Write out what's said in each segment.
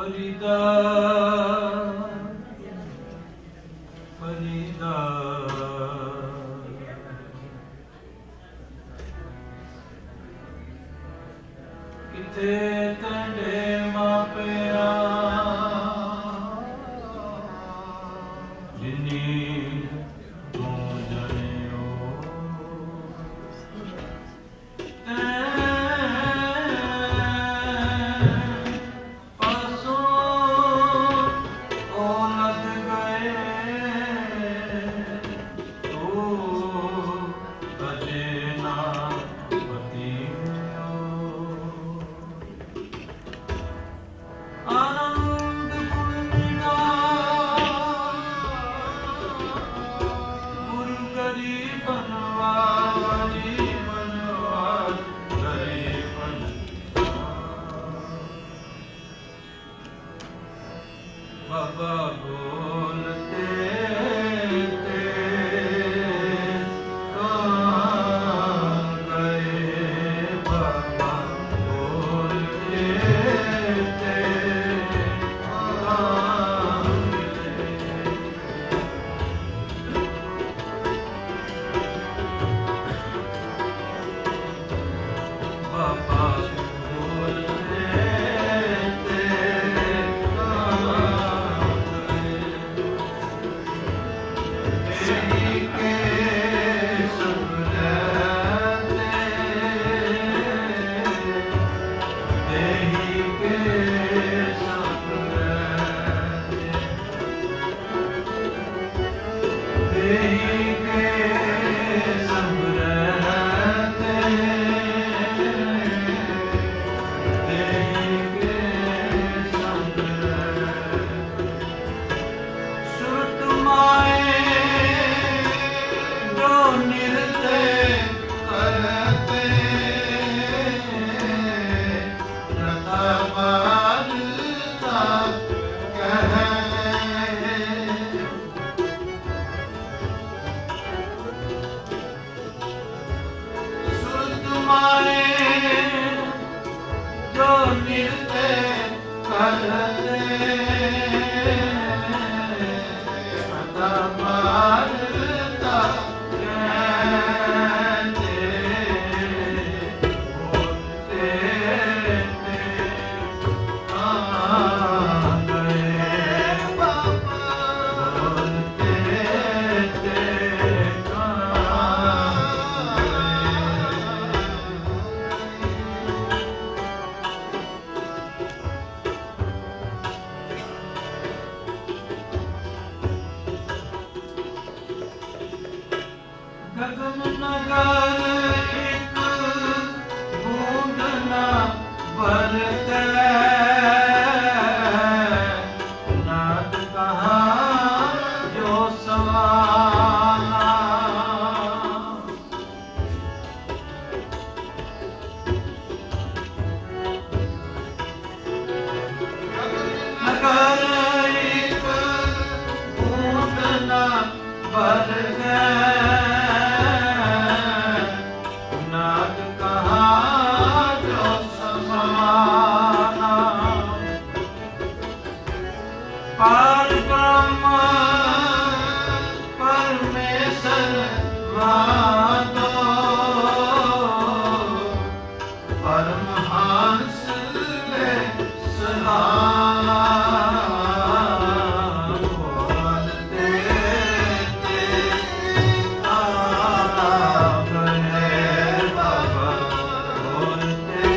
ਫਰੀਦਾ ਫਰੀਦਾ ਕਿਥੇ ਤੰਡੇ ਮਾਪਿਆ ਜਿਨੀ ਤੂੰ ਜਣਿਓ ਪਾਸੋਂ ਉਹ ਲੱਗ ਗਏ ਤੂੰ ਅਜੇ ਨਾ ਆਨੰਦ ਗੁਣਨਾ ਗੁਰੂ ਗਰੀਬ ਬਨਵਾਰੀ ਬਨਵਾਰ ਗਰੀਬਨ ਬਾਬਾ ਬੋਲਤੇ ਤੇ ਕਾਂ ਗਏ ਬਾਬਾ ਬੋਲਤੇ ਜੋ ਮਿਲਤੇ ਕਰਤੇ ਸਦਾ ਮਾਰਤਾ ਕਹਿੰਦੇ ਬੋਲਤੇ ਆ ਗਏ ਬਾਬਾ ਬੋਲਤੇ ਗगन नगर एक बूंद न बरतै नाद कहाँ जो सवाना नगर एक बूंद न बरतै पार ब्रह्म परमेश्वर वादो परमहंस ले सलाम बोलते आ गए बाबा बोलते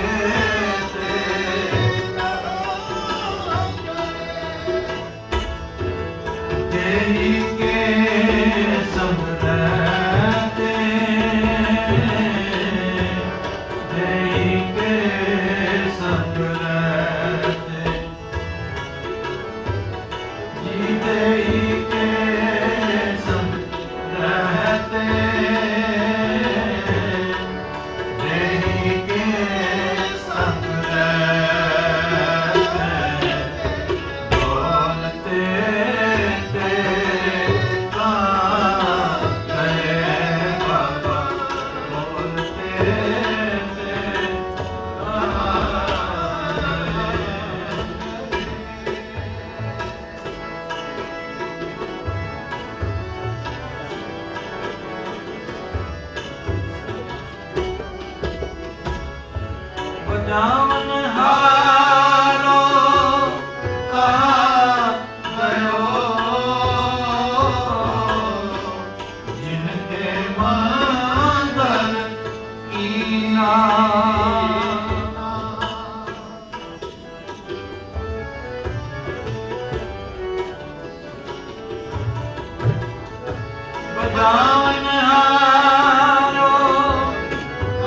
ਜਾਣਹਾਰੋ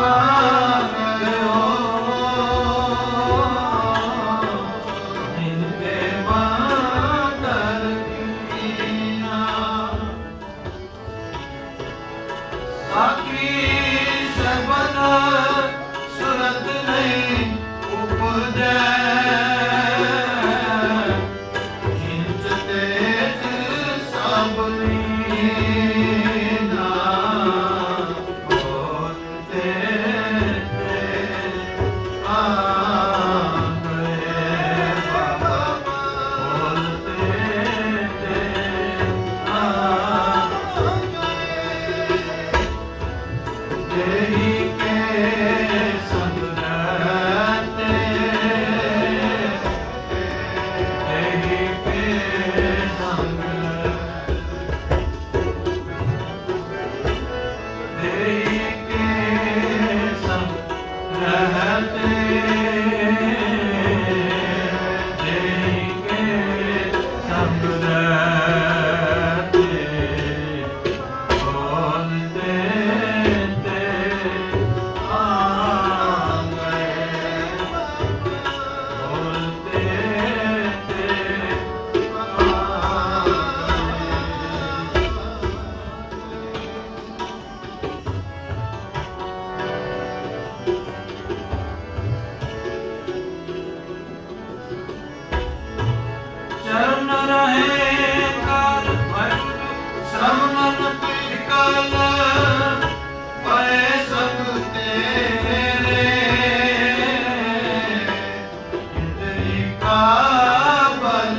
ਆਗਿਓ ਜਿਨਕੇ ਮਾਤਰ ਕੀਨਾ ਸਾਖੀ ਸ਼ਬਦ ਸੁਰਤ ਨਹੀਂ ਉਪਜੈ ਜਿੰਚ ਤੇਜ ਸਭ ਲੀਨਾ ਬੋਲਤੇ ਤੇ ਆਗਏ ਬਾਬਾ ਬੋਲਤੇ ਤੇ ਆਗਏ ਦੇਹੀ ਕੇ ਸੰਗ ਰਹਤੇ ਦੇਹੀ ਕੇ ਸੰਗ ਦੇਹੀ ਕੇ ਸੰਗ ਰਹਤੇ ਦੇਹੀ ਕੇ ਸੰਗ ਰਹਤੇ ਬੋਲਤੇ ਤੇ ਆਗਏ ਬੋਲਤੇ ਤੇ ਚਰਨ ਰਹੇ ਕਰ ਭਜਨ ਸ਼ਰਮਨ ਪਿਰਕਲ ਪਏ ਸਭ ਤੇਰੇ ਇੰਦਰੀ ਕਾ ਬਲ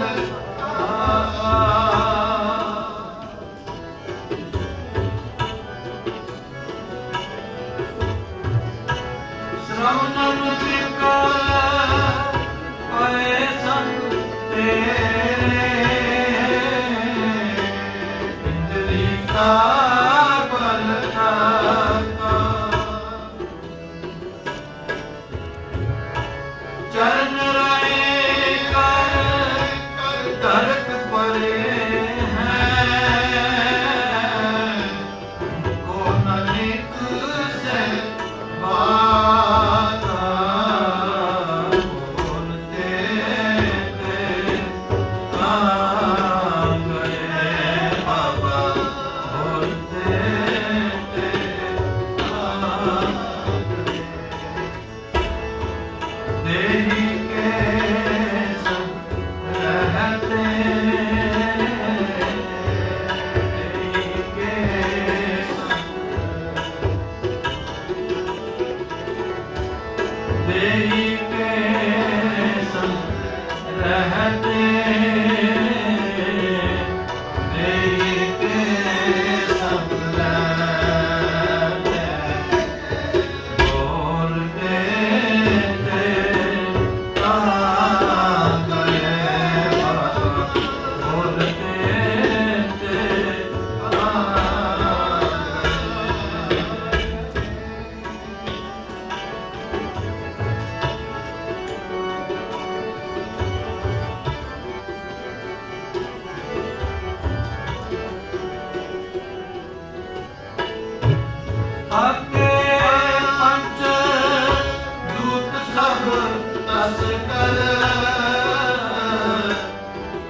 ਸ਼ਰਮਨ ਪਿਰਕਲ ਪਏ ਸਭ ਤੇਰੇ ਇੰਦਰੀ ਕਾ ਬਲ ਚਰਨ ਰਾਏ ਕਰ ਤਰਕ ਪਰੇ ਹੈ ਕੋ ਨਲਿਕ ਸੇ ਬਾਤਾ ਬੋਲਤੇ ਤੇ ਆਗਏ ਬਾਬਾ ਬੋਲਤੇ ਤੇ ਆਗਏ ਦੇਹੀ ਕੇ ਸੰਗ ਰਹਤੇ ਦੇਹੀ ਕੇ ਸੰਗ ਦੇਹੀ ਕੇ ਸੰਗ ਰਹਤੇ ਦੇਹੀ ਕੇ ਸੰਗ ਰਹਤੇ ਬੋਲਤੇ ਤੇ ਆਗਏ ਬਾਬਾ ਬੋਲਤੇ ਤੇ ਆਗੇ ਪੰਚ ਦੂਤ ਸਭ ਤਸ ਕਰ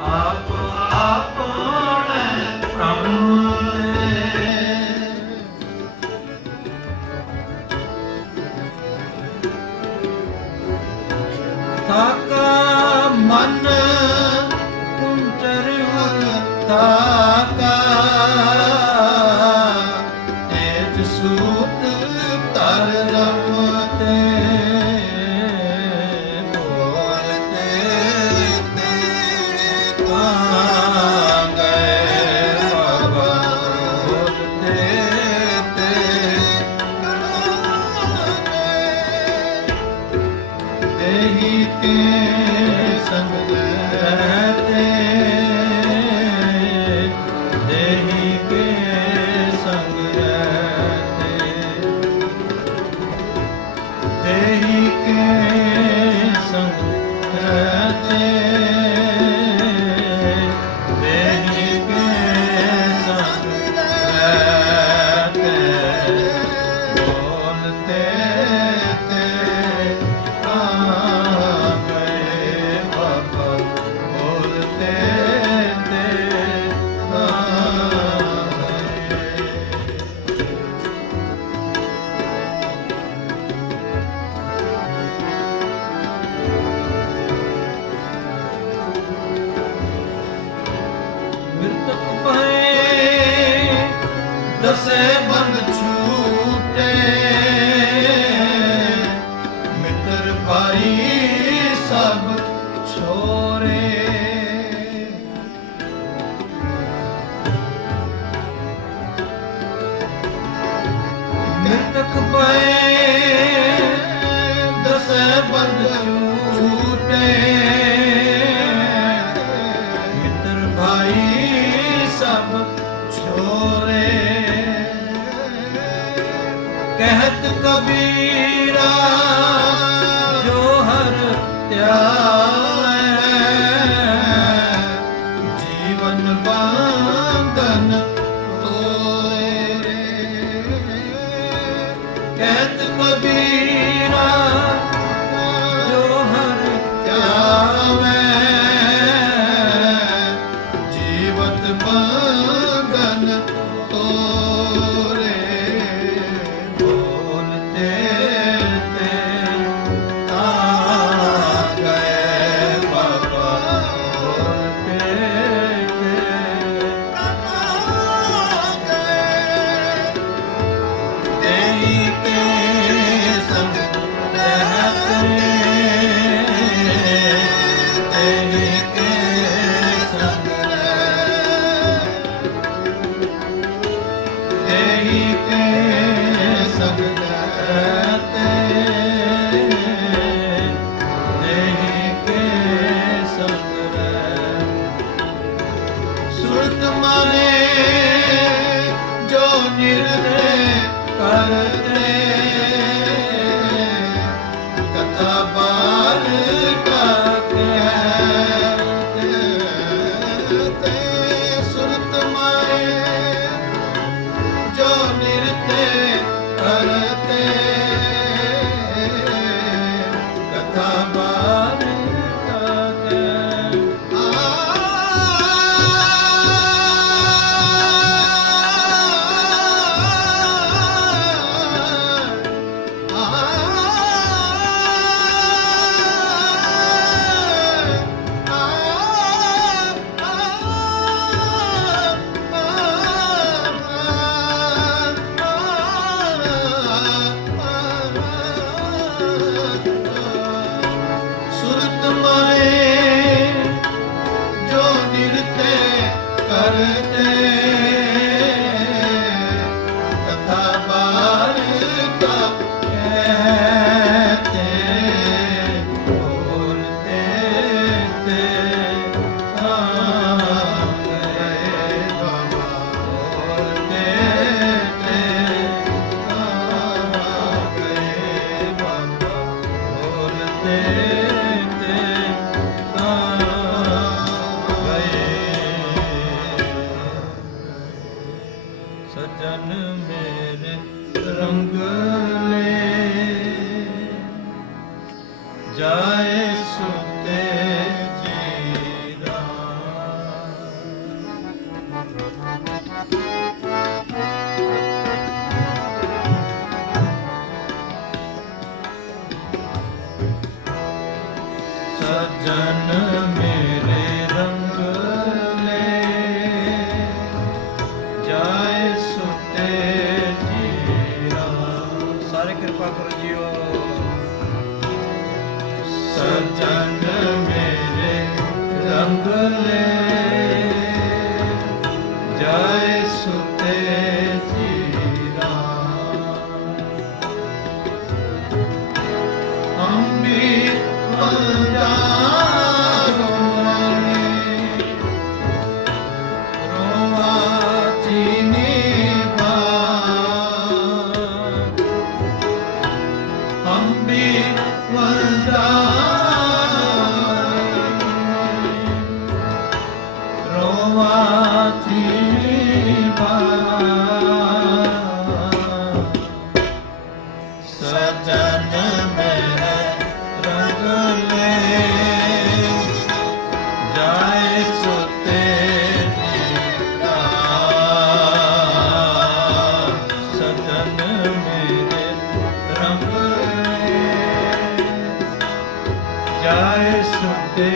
ਆਪ ਆਪਣੇ ਪ੍ਰਮੁਲੇ ਥਾਕਾ ਮਨ ਕੁੰਚਰ ਥਾਕਾ ਤੇਜ ਸੂਤ ਤਰ ਰਮਤੇ ਬੋਲਤੇ ਤੇ ਆਗਏ ਬਾਬਾ ਬੋਲਤੇ ਤੇ ਦੇਹੀ ਕੇ ਸੰਗ ਰਹਤੇ ਦੇਹੀ ਕੇ ਸੰਗ ਰਹਤੇ ਦੇਹੀ ਕੇ ਸੰਗ ਰਹਤੇ ਦੇਹੀ ਕੇ ਸੰਗ ਰਹਤੇ ਧਿਆਵੈ ਜੀਵਨ ਬੰਧਨ ਤੋਏ ਕਹਿਤ ਕਬੀਰਾ ਜੋ ਹਰ ਧਿਆਵੈ ਜੀਵਤ ਬੰਧਨ ਤੋਰੇ ਬੋਲਤੇ ਸਜਨ ਮੇਰੇ ਰੰਗ ਲੈ ਜਾਏ ਸੁਤੇ ਜੀਰਾ ਸਜਨ ਮੇਰੇ ਰੰਗ ਲੈ ਜਾਏ ਸੁਤੇ ਜੀਰਾ ਸਾਰੇ ਕਿਰਪਾ ਕਰੋ ਜੀਓ ਸਜਨ ਮੇਰੇ ਰੰਗ ਲੈ ਜਾਏ ਸੁਤੇ ਜੀਰਾ ਹਮ ਵੀ ਜਾਏ ਸੁਤੇ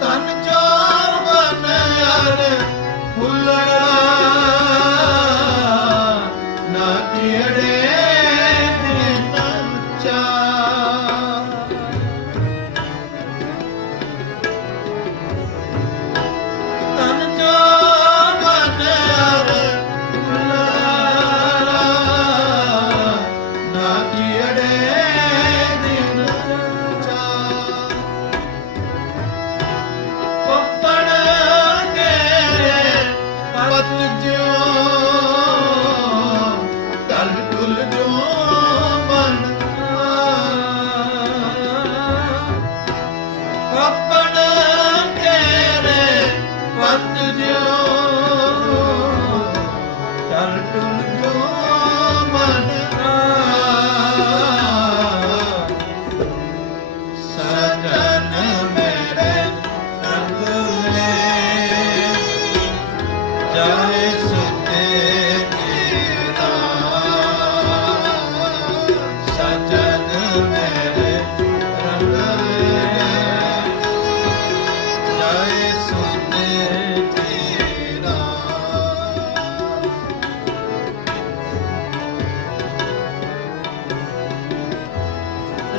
ਤਨ ਜੋਵਨ ਅਰ ਫੁੱਲੜਾ ਨਾ ਕਿਹੜੇ ਦਿਨ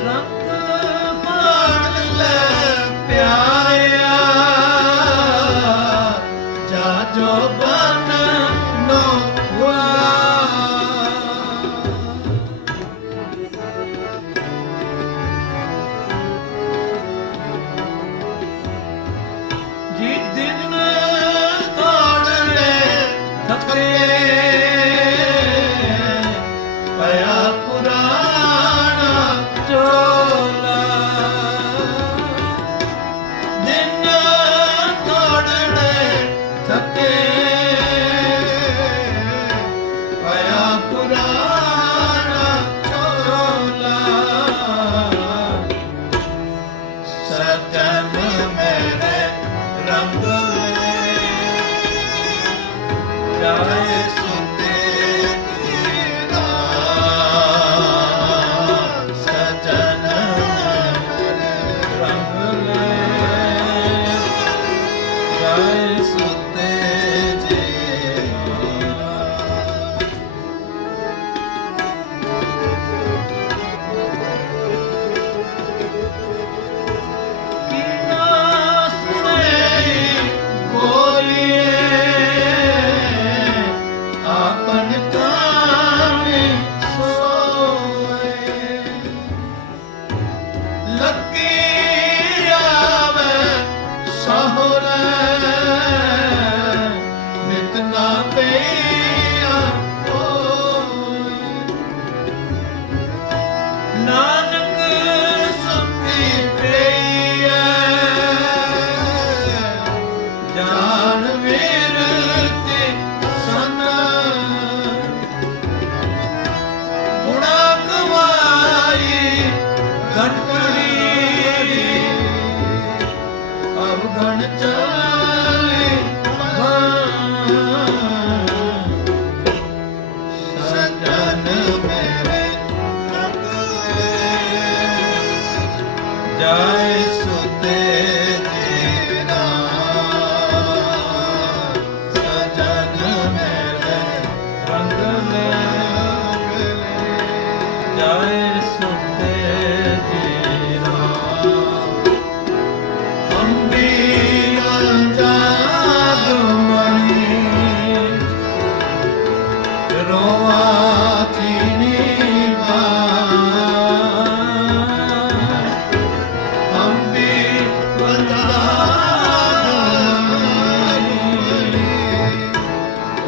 ਰੰਗ ਮਾਣ ਲੈ ਪਿਆਇਆ ਜਾ ਜੋ ਬਨ ਨੋ ਹੁਆ ਜੀ ਦਿਨ ਤੋੜਨੇ ਥਕੇ ਪਿਆ ਪੁਰਾਣਾ ਚੋਲਾ ਦਿਨ ਤੋੜਨੇ ਥਕੇ ਪਿਆ ਪੁਰਾਣਾ ਚੋਲਾ ਸਜਨ ਮੇਰੇ ਰੰਗ ਜਾਏ ਸੁਤੇ ਤੇਰਾ ਸਜਨ ਰੰਗ ਜਾਏ ਸੁਤੇ ਤੇਰਾ ਕੀ ਨਾ ਸੁਣੇ ਕੋਈਏ ਆਪਨ ਕਾਣੇ ਸੋਏ ਲੱਗੀ ਆਵੇ ਸਹੁਰੇ ਨਿਤ ਨਾ ਪਈਆ ਹੋਏ ਨਾਨਕ ਸੁਖੀ ਪਈਐ ਜਾਨ ਵੀਰ ਤੇ ਸਨਾ ਗੁਣਾ ਕਮਾਈ ਘਟੜੀ ਅਵਗਣ ਚਾਲੇ ਸਜਨ ਮੇਰੇ ਰੰਗ ਜਾਏ ਸੁਤੇ ਤੇਰਾ ਸਜਨ ਮੇਰੇ ਰੰਗ ਜਾਏ ਸੁਤੇ ਤੇਰਾ ਅੰਬੀਆਂ ਜਾਗ ਮਣੀ ਰੋਆ ਚੀਨੀ ਬਾ ਅੰਬੀ ਬੰਦਾ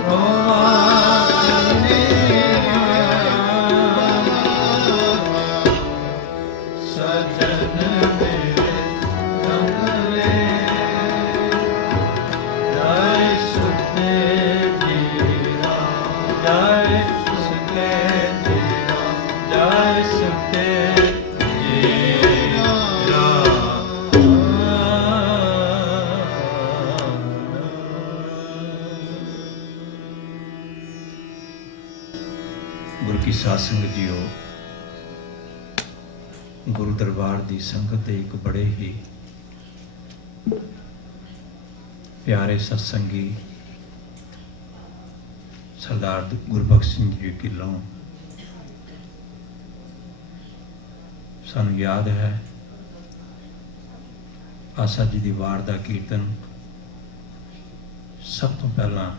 ਰੋਆ ਸਜਨ ਮੇਰੇ ਰੰਗਲੇ ਜਾਏ ਸੁਤੇ ਜੀਰਾ ਜਾਏ ਸੁਤੇ ਜੀਰਾ ਜਾਏ ਸੁਤੇ ਗੁਰੂ ਕੀ ਸਾਧ ਸੰਗਤ ਜੀਓ, ਗੁਰੂ ਦਰਬਾਰ ਦੀ ਸੰਗਤ ਦੇ ਇੱਕ ਬੜੇ ਹੀ ਪਿਆਰੇ ਸਤਸੰਗੀ ਸਰਦਾਰ ਗੁਰਬਖਸ਼ ਸਿੰਘ ਜੀ ਢਿੱਲੋਂ ਸਾਨੂੰ ਯਾਦ ਹੈ ਆਸਾ ਜੀ ਦੀ ਵਾਰ ਦਾ ਕੀਰਤਨ ਸਭ ਤੋਂ ਪਹਿਲਾਂ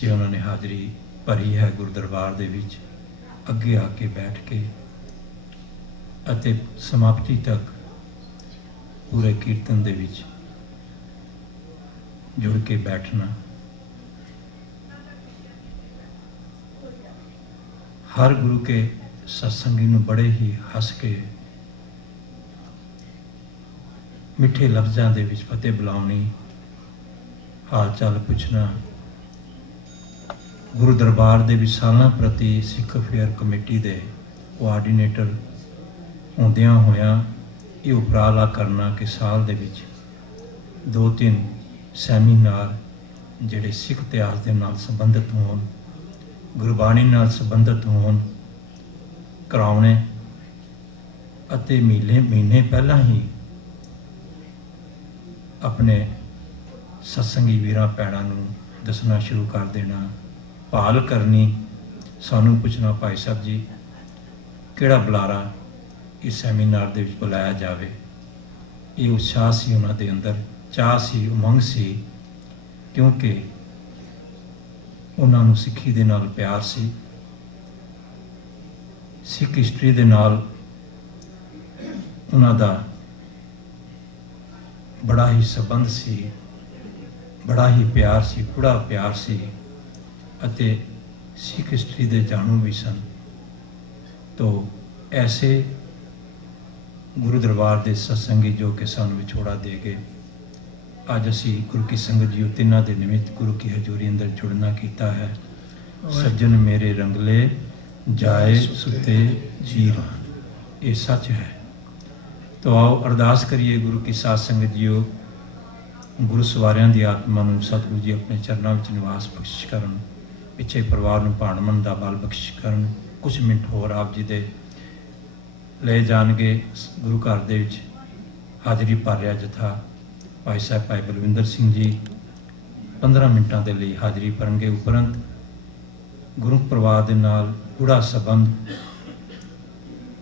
ਜੇ ਉਹਨਾਂ ਨੇ ਹਾਜ਼ਰੀ ਭਰੀ ਹੈ ਗੁਰੂ ਦਰਬਾਰ ਦੇ ਵਿੱਚ ਅੱਗੇ ਆ ਕੇ ਬੈਠ ਕੇ ਅਤੇ ਸਮਾਪਤੀ ਤੱਕ ਪੂਰੇ ਕੀਰਤਨ ਦੇ ਵਿੱਚ ਜੁੜ ਕੇ ਬੈਠਣਾ ਹਰ ਗੁਰੂ ਕੇ ਸਤਸੰਗੀ ਨੂੰ ਬੜੇ ਹੀ ਹੱਸ ਕੇ ਮਿੱਠੇ ਲਫ਼ਜ਼ਾਂ ਦੇ ਵਿੱਚ ਫਤਿਹ ਬੁਲਾਉਣੀ, ਹਾਲ ਚਾਲ ਪੁੱਛਣਾ। ਗੁਰੂ ਦਰਬਾਰ ਦੇ ਵਿੱਚ ਸਾਲਾਂ ਪ੍ਰਤੀ ਸਿੱਖ ਅਫੇਅਰ ਕਮੇਟੀ ਦੇ ਕੋਆਰਡੀਨੇਟਰ ਹੁੰਦਿਆਂ ਹੋਇਆਂ ਇਹ ਉਪਰਾਲਾ ਕਰਨਾ ਕਿ ਸਾਲ ਦੇ ਵਿੱਚ 2-3 ਸੈਮੀਨਾਰ ਜਿਹੜੇ ਸਿੱਖ ਇਤਿਹਾਸ ਦੇ ਨਾਲ ਸੰਬੰਧਿਤ ਹੋਣ, ਗੁਰਬਾਣੀ ਨਾਲ ਸੰਬੰਧਿਤ ਹੋਣ ਕਰਾਉਣੇ ਅਤੇ ਮਹੀਨੇ ਪਹਿਲਾਂ ਹੀ ਆਪਣੇ ਸਤਸੰਗੀ ਵੀਰਾਂ ਭੈਣਾਂ ਨੂੰ ਦੱਸਣਾ ਸ਼ੁਰੂ ਕਰ ਦੇਣਾ, ਭਾਲ ਕਰਨੀ। ਸਾਨੂੰ ਪੁੱਛਣਾ, ਭਾਈ ਸਾਹਿਬ ਜੀ ਕਿਹੜਾ ਬੁਲਾਰਾ ਇਸ ਸੈਮੀਨਾਰ ਦੇ ਵਿੱਚ ਬੁਲਾਇਆ ਜਾਵੇ। ਇਹ ਉਤਸ਼ਾਹ ਸੀ ਉਹਨਾਂ ਦੇ ਅੰਦਰ, ਚਾਅ ਸੀ, ਉਮੰਗ ਸੀ, ਕਿਉਂਕਿ ਉਹਨਾਂ ਨੂੰ ਸਿੱਖੀ ਦੇ ਨਾਲ ਪਿਆਰ ਸੀ, ਸਿੱਖ ਹਿਸਟਰੀ ਦੇ ਨਾਲ ਉਹਨਾਂ ਦਾ ਬੜਾ ਹੀ ਸੰਬੰਧ ਸੀ, ਬੜਾ ਹੀ ਪਿਆਰ ਸੀ, ਗੂੜਾ ਪਿਆਰ ਸੀ ਅਤੇ ਸਿੱਖ ਹਿਸਟਰੀ ਦੇ ਜਾਣੂ ਵੀ ਸਨ। ਤੋ ਐਸੇ ਗੁਰੂ ਦਰਬਾਰ ਦੇ ਸਤਸੰਗੀ ਜੋ ਕਿ ਸਾਨੂੰ ਵਿਛੋੜਾ ਦੇ ਗਏ, ਅੱਜ ਅਸੀਂ ਗੁਰੂ ਕੀ ਸੰਗਤ ਜੀ ਤਿੰਨਾਂ ਦੇ ਨਿਮਿਤ ਗੁਰੂ ਕੀ ਹਜ਼ੂਰੀ ਅੰਦਰ ਜੁੜਨਾ ਕੀਤਾ ਹੈ। ਸੱਜਣ ਮੇਰੇ ਰੰਗਲੇ ਜਾਏ ਸੁਤੇ ਜੀ ਰਾਨ, ਇਹ ਸੱਚ ਹੈ। ਤੋ ਆਓ ਅਰਦਾਸ ਕਰੀਏ ਗੁਰੂ ਕੀ ਸਾਧ ਸੰਗਤ ਜੀਓ, ਗੁਰੂ ਸਵਾਰਿਆਂ ਦੀ ਆਤਮਾ ਨੂੰ ਸਤਿਗੁਰੂ ਜੀ ਆਪਣੇ ਚਰਨਾਂ ਵਿੱਚ ਨਿਵਾਸ ਬਖਸ਼ਿਸ਼ ਕਰਨ, ਪਿੱਛੇ ਪਰਿਵਾਰ ਨੂੰ ਭਾਣਮਨ ਦਾ ਬਲ ਬਖਸ਼ਿਸ਼ ਕਰਨ। ਕੁਝ ਮਿੰਟ ਹੋਰ ਆਪ ਜੀ ਦੇ ਲਏ ਜਾਣਗੇ। ਗੁਰੂ ਘਰ ਦੇ ਵਿੱਚ ਹਾਜ਼ਰੀ ਭਰ ਰਿਹਾ ਜਥਾ ਭਾਈ ਸਾਹਿਬ ਭਾਈ ਬਲਵਿੰਦਰ ਸਿੰਘ ਜੀ 15 ਮਿੰਟਾਂ ਦੇ ਲਈ ਹਾਜ਼ਰੀ ਭਰਨਗੇ। ਉਪਰੰਤ ਗੁਰੂ ਪਰਿਵਾਰ ਦੇ ਨਾਲ ਗੂੜਾ ਸੰਬੰਧ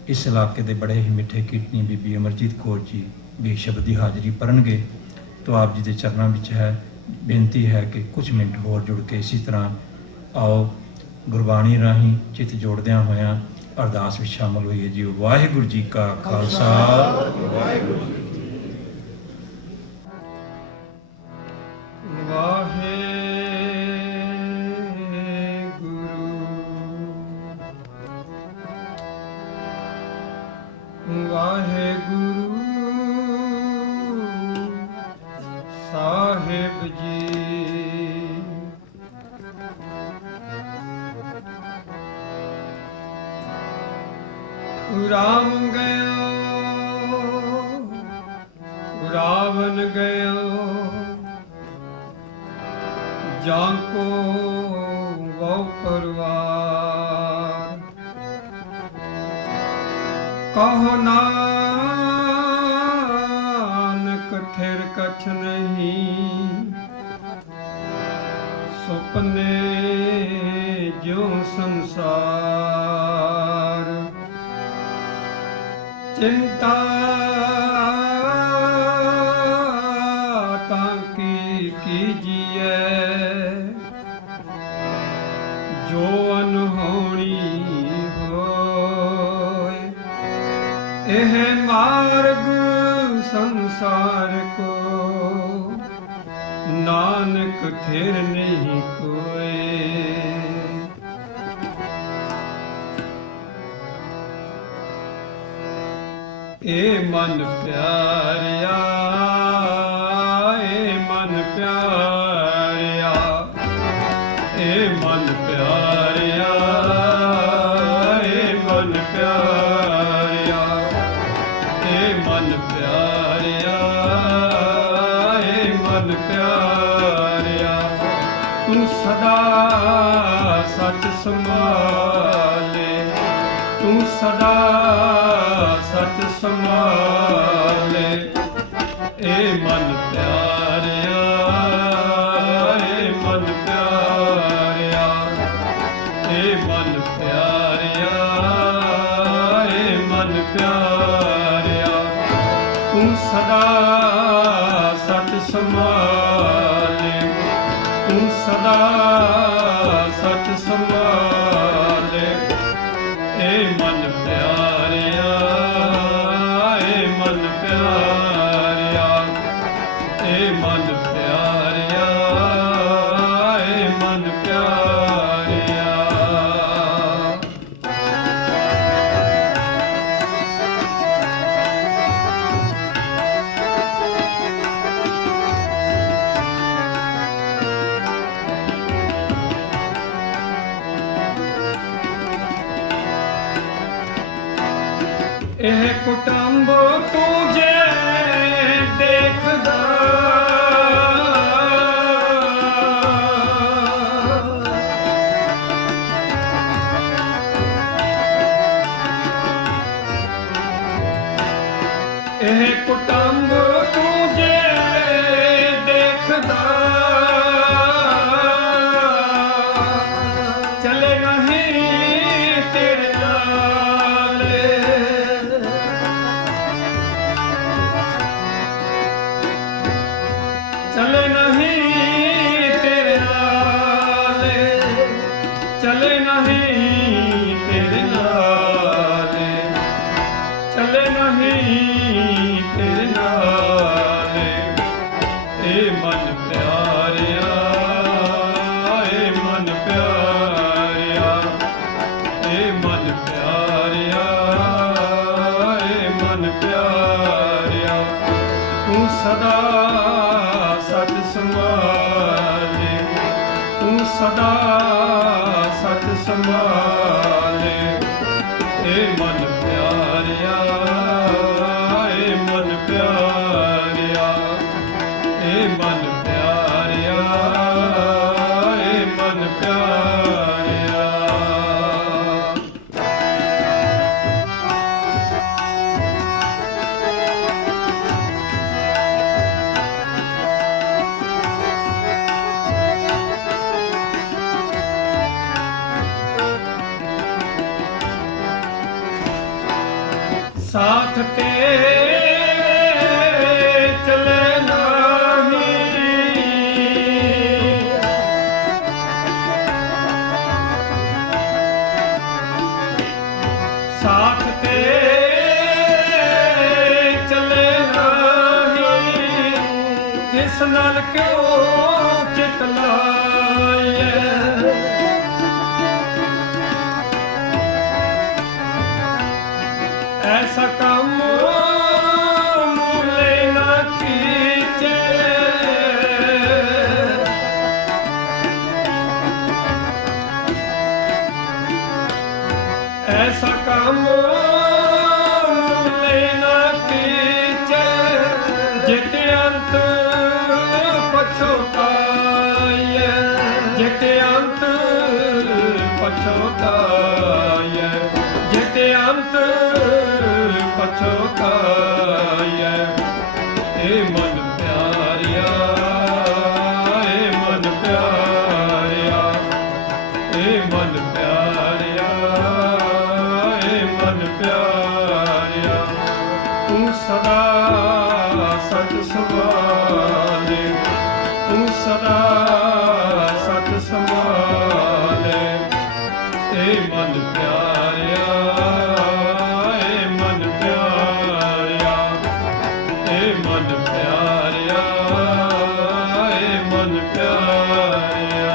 ਇਸ ਇਲਾਕੇ ਦੇ ਬੜੇ ਹੀ ਮਿੱਠੇ ਕੀਰਤਨੀ ਬੀਬੀ ਅਮਰਜੀਤ ਕੌਰ ਜੀ ਵੀ ਸ਼ਬਦ ਦੀ ਹਾਜ਼ਰੀ ਭਰਨਗੇ। ਤੋ ਆਪ ਜੀ ਦੇ ਚਰਨਾਂ ਵਿੱਚ ਹੈ ਬੇਨਤੀ ਹੈ ਕਿ ਕੁਝ ਮਿੰਟ ਹੋਰ ਜੁੜ ਕੇ ਇਸੇ ਤਰ੍ਹਾਂ ਆਓ ਗੁਰਬਾਣੀ ਰਾਹੀਂ ਚਿੱਤ ਜੋੜਦਿਆਂ ਹੋਇਆਂ ਅਰਦਾਸ ਵਿੱਚ ਸ਼ਾਮਲ ਹੋਈਏ ਜੀ। ਵਾਹਿਗੁਰੂ ਜੀ ਕਾ ਖਾਲਸਾ, ਵਾਹਿਗੁਰੂ ਜੀ ਕੀ ਫਤਿਹ। ਵਾਹਿਗੁਰੂ ਸਾਹਿਬ ਜੀ, ਰਾਮ ਗਇਆ ਰਾਵਣ ਗਇਆ, ਜਾਂ ਕੋ ਵਹੁ ਪਰਿਵਾਰ, ਕਹੋ ਨਾਨਕ ਥਿਰ ਕਛ ਨਹੀਂ, ਸੁਪਨੇ ਜਿਉ ਸੰਸਾਰ, ਚਿੰਤਾ ਤਾਂ ਕੀ ਕੀਜੀਐ, ਜੋ ਅਨਹੋਣੀ ਹੋਏ, ਇਹ ਮਾਰਗ ਸੰਸਾਰ ਕੋ, ਨਾਨਕ ਥਿਰ ਨਹੀਂ ਕੋਏ। ਏ ਮਨ ਪਿਆਰਿਆ, ਏ ਮਨ ਪਿਆਰਿਆ, ਏ ਮਨ ਪਿਆਰਿਆ, ਏ ਮਨ ਪਿਆਰਿਆ, ਏ ਮਨ ਪਿਆਰਿਆ, ਏ ਮਨ ਪਿਆਰਿਆ, ਤੂੰ ਸਦਾ ਸੱਚ ਸੰਭਾਲੇ, ਤੂੰ ਸਦਾ ਸੱਚ ਸੰਭਾਲੇ, ਏ ਮਨ ਪਿਆਰਿਆ, ਏ ਮਨ ਪਿਆਰਿਆ, ਏ ਮਨ ਪਿਆਰਿਆ, ਏ ਮਨ ਪਿਆਰਿਆ, ਤੂੰ ਸਦਾ ਸੱਚ ਸੰਭਾਲੇ, ਤੂੰ ਸਦਾ ਸੱਚ ਸੰਭਾਲੇ, ਏ ਮਨ ਪਿਆਰਿਆ, ਏ ਮਨ ਪਿਆਰਿਆ, ਏ ਮਨ ਪਿਆਰਿਆ, ਏ ਮਨ ਪਿਆਰਿਆ। ਇਹ ਕੁਟੰਬ ਤੂੰ ਜੇ ਦੇਖਦਾ, ਇਹ ਕੁਟੰਬ ਤੂੰ ਜੇ ਦੇਖਦਾ, ਚਲੇ ਨਹੀਂ ਤੇਰੇ ਨਾਲ, ਚੱਲੇ ਨਹੀਂ ਤੇਰੇ ਨਾਲ ਏ ਮਨ ਪਿਆਰਿਆ ਏ ਮਨ ਪਿਆਰਿਆ ਏ ਮਨ ਪਿਆਰਿਆ ਏ ਮਨ ਪਿਆਰਿਆ ਤੂੰ ਸਦਾ ਸਤ ਸੰਭਾਲੇ ਤੂੰ ਸਦਾ ਸਤ ਸੰਭਾਲੇ ਏ ਮਨ ਪਿਆਰਿਆ ਏ ਮਨ ਪਿਆਰਿਆ ਏ ਮਨ ਪਿਆਰਿਆ ਏ ਮਨ ਪਿਆਰਿਆ ਸਾਥ ਤੇਰੇ ਚਲੇ ਨਹੀਂ ਸਾਥ ਤੇਰੇ ਚਲੇ ਨਹੀਂ ਜਿਸ ਨਾਲ ਕਿਉਂ ਚਿਤ ਲਾਏ ਐਸਾ ਕੰਮ ਮੂਲੇ ਨਾ ਕੀਚੇ ਐਸਾ ਕੰਮ ਮੂਲੇ ਨਾ ਕੀਚੇ ਜਿਤ ਅੰਤ ਪਛੋਤਾਏ ਜਿਤ ਅੰਤ ਪਛੋਤਾਏ ਜਿਤ ਅੰਤ ਪਛੋਤਾਏ ਏ ਮਨ ਪਿਆਰਿਆ ਏ ਮਨ ਪਿਆਰਿਆ ਏ ਮਨ ਪਿਆਰਿਆ ਏ ਮਨ ਪਿਆਰਿਆ ਤੂੰ ਸਦਾ ਸਤ ਸੰਭਾਲੇ ਤੂੰ ਸਦਾ ਸਤ ਸੰਭਾਲੇ ਏ ਮਨ ਪਿਆਰਿਆ ਮਨ ਪਿਆਰਿਆ ਏ ਮਨ ਪਿਆਰਿਆ ਏ ਮਨ ਪਿਆਰਿਆ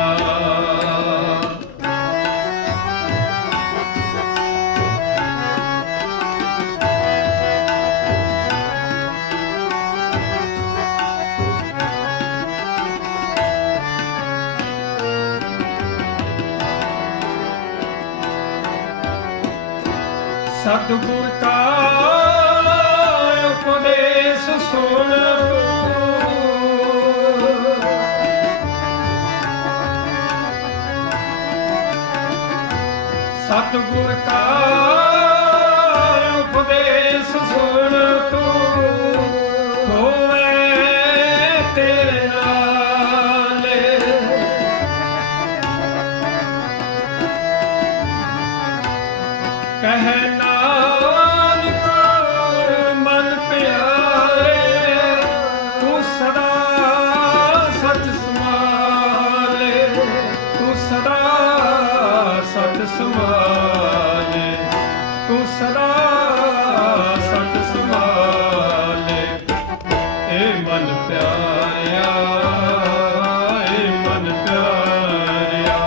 ਸਤਿਗੁਰ ਕਾ ਉਪਦੇਸ਼ ਸੁਣ ਸਤਿਗੁਰ ਕਾ ਉਪਦੇਸ਼ ਸੁਣ ਤੂੰ ਹੋਵੇ ਤੇਰੇ ਨਾਲ ਕਹਿ ਨਾਨਕ ਮਨ ਪਿਆਰੇ ਤੂੰ ਸਦਾ ਸਚ ਸੰਭਾਲੇ ਤੂੰ ਸਦਾ ਸਚ ਸੰਭਾਲੇ ਤੂੰ ਸਦਾ ਸਚ ਸੰਭਾਲੇ ਏ ਮਨ ਪਿਆਰਿਆ ਏ ਮਨ ਪਿਆਰਿਆ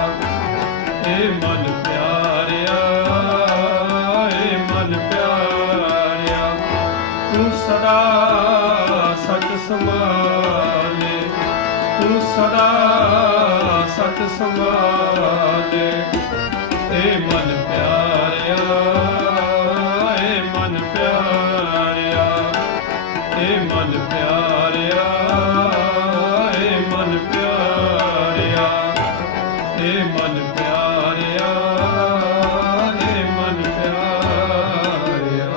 ਏ ਮਨ ਪਿਆਰਿਆ ਏ ਮਨ ਪਿਆਰਿਆ ਤੂੰ ਸਦਾ ਸਚ ਸੰਭਾਲੇ ਤੂੰ ਸਦਾ ਸਚ ਸੰਭਾਲੇ ਏ ਮਨ ਪਿਆਰਿਆ ਏ ਮਨ ਪਿਆਰਿਆ ਏ ਮਨ ਪਿਆਰਿਆ ਏ ਮਨ ਪਿਆਰਿਆ ਏ ਮਨ ਪਿਆਰਿਆ ਏ ਮਨ ਪਿਆਰਿਆ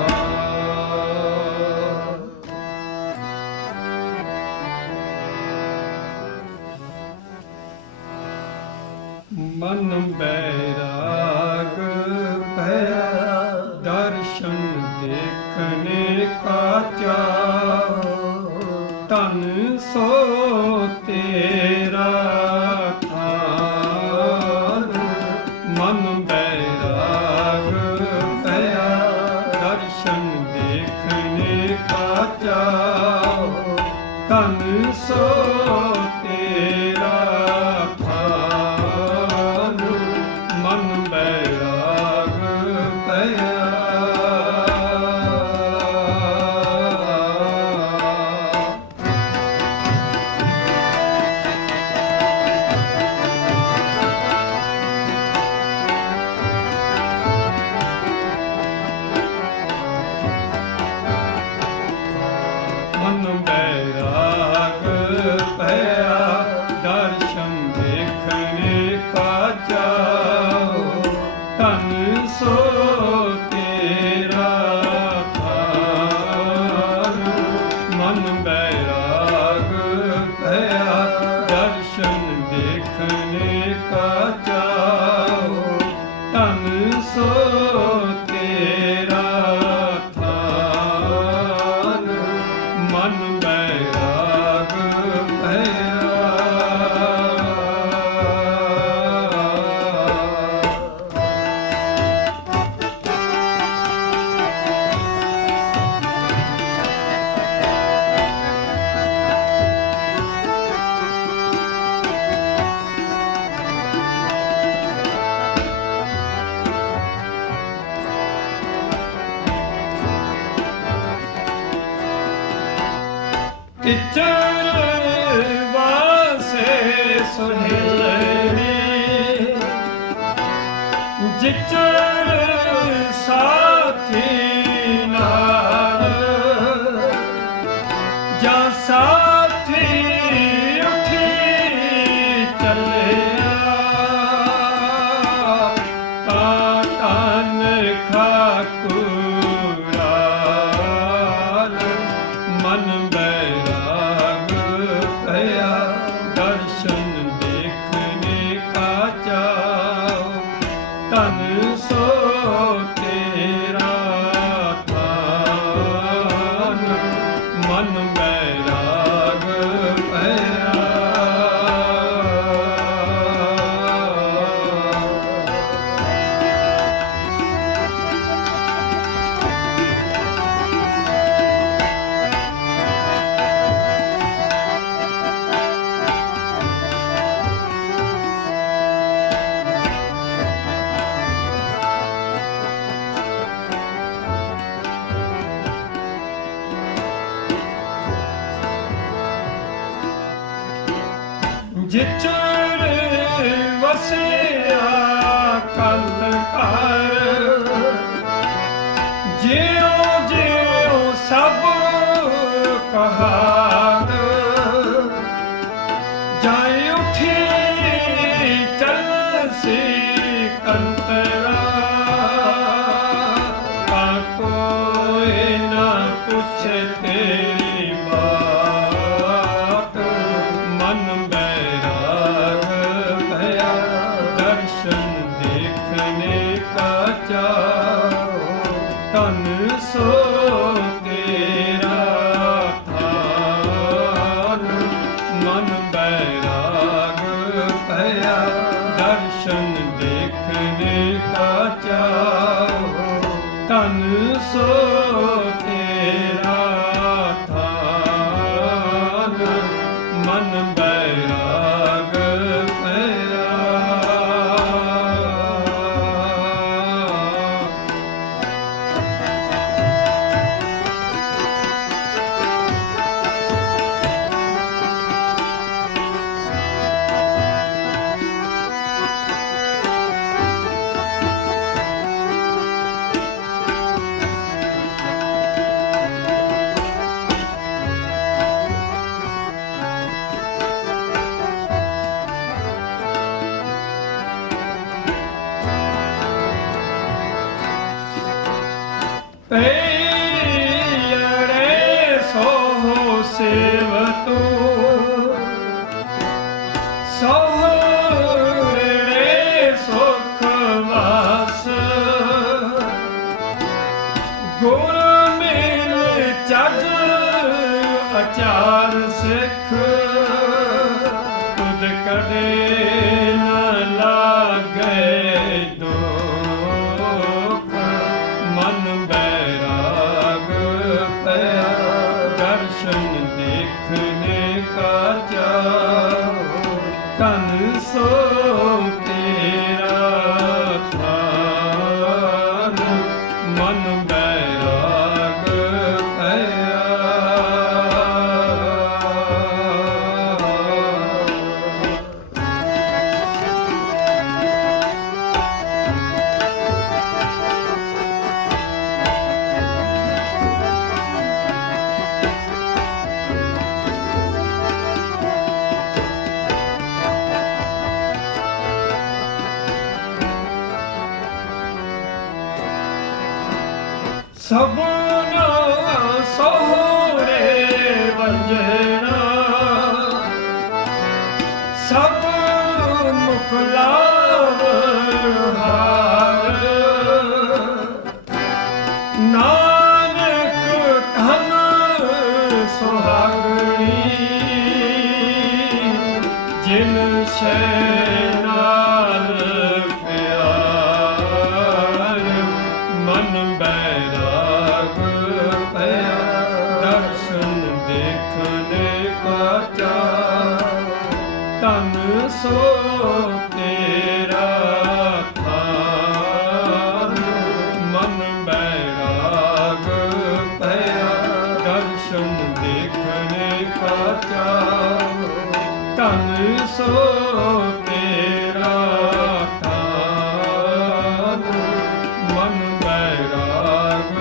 ਮਨ ਬੈਰਾਗ ਭਇਆ ਦਰਸ਼ਨ ਦੇਖਨੇ ਕਾ ਚਾਅ ਤਨ ਸੋ ਤੇਰਾ ਖਾਨ ਮਨ ਬੈਰਾਗ ਭਇਆ ਦਰਸ਼ਨ ਦੇਖਣੇ ਕਾ ਚਾਓ, ਧਨ ਸੋ ਤੇਰਾ ਖਾਨ, ਮਨ ਬੈਰਾਗ ਪਿਆ। ਮਨ ਬੈਰਾਗ ਪਿਆ, ਦਰਸ਼ਨ ਦੇਖਣੇ ਕਾ ਚਾਓ, ਧਨ ਸੋ ਤੇਰਾ ਖਾਨ, ਮਨ ਬੈਰਾਗ ਪਿਆ, ਦਰਸ਼ਨ ਦੇਖਣੇ ਕਾ ਚਾਓ, ਧਨ ਸੋ ਤੇਰਾ ਥਾਨ, ਮਨ ਬੈਰਾਗ ਪਿਆ। ਕਿਚਰ ਵਾਸੇ ਸੁਹੇਲਣੇ, ਜਿਚਰ ਸਾਥੀ ਨਾਲ, ਜਾਂ ਸਾਥੀ ਉੱਠੀ ਚੱਲਿਆ, ਤਾਂ ਤਨ ਖਾਕੁਰਾਲ, ਮਨ ਬੈਰਾਗ ਪਿਆ, ਦਰਸ਼ਨ ਦੇਖਣੇ ਕਾ ਚਾਓ, ਧਨ ਸੋ ਤੇਰਾ ਥਾਨ, ਮਨ ਬੈਰਾਗ ਪਿਆ। ਜਿਚਰ ਵਸਿਆ ਕਲ ਕਰ, ਜਿਉ ਜਿਉ ਸਭ ਕਹਾਤ, ਜਾਇ ਉਠੀ ਚੱਲ ਸੀ ਕੰਤਰਾ, ਤਾਂ ਕੋਈ ਨਾ ਪੁੱਛੇ ਤੇਰੀ ਬਾਤ, ਮਨ ਬੈਰਾਗ ਪਿਆ, ਦਰਸ਼ਨ ਦੇਖਣੇ ਕਾ ਚਾਓ, ਧਨ ਸੋ ਤੇਰਾ ਥਾਨ, ਮਨ ਬੈਰਾਗ ਪਿਆ, ਦਰਸ਼ਨ ਦੇਖਣੇ ਕਾ ਚਾਓ, ਧਨ ਸੋ ਤੇਰਾ ਥਾਨ, ਮਨ ਬੈਰਾਗ ਪਿਆ। ਪਈੜੇ ਸੋ ਸੇਵਤੂ, ਸਹੁਰੇ ਸੁਖ ਵਾਸ, ਗੁਰ ਮਿਲ ਚੱਜ ਅਚਾਰ ਸਿੱਖ, ਤੁਧ ਕਦੇ ਨ ਲਾਗੇ ਦੁਖ, ਮਨ ਬੈਰਾਗ ਸਭਨਾ ਸੋਹਰੇ ਵੰਜਣਾ ਸਭ ਮੁਕਲਾਵਰ ਹਾਰ ਨਾਨਕ ਧਨ ਸੁਹਾਗਣੀ ਜਿਨ ਸ਼ੈ ਨਾਲ ਪਿਆਰ ਮਨ ਬੈਰਾਗ ਪਿਆ ਦਰਸ਼ਨ ਦੇਖਣੇ ਕਾ ਚਾਅ ਤਨ ਸੋ ਤੇਰਾ ਥਾਨ ਮਨ ਬੈਰਾਗ ਪਿਆ ਦਰਸ਼ਨ ਦੇਖਣੇ ਕਾ ਚਾਅ ਤਨ ਸੋ ਤੇਰਾ ਥਾਨ ਮਨ ਬੈਰਾਗ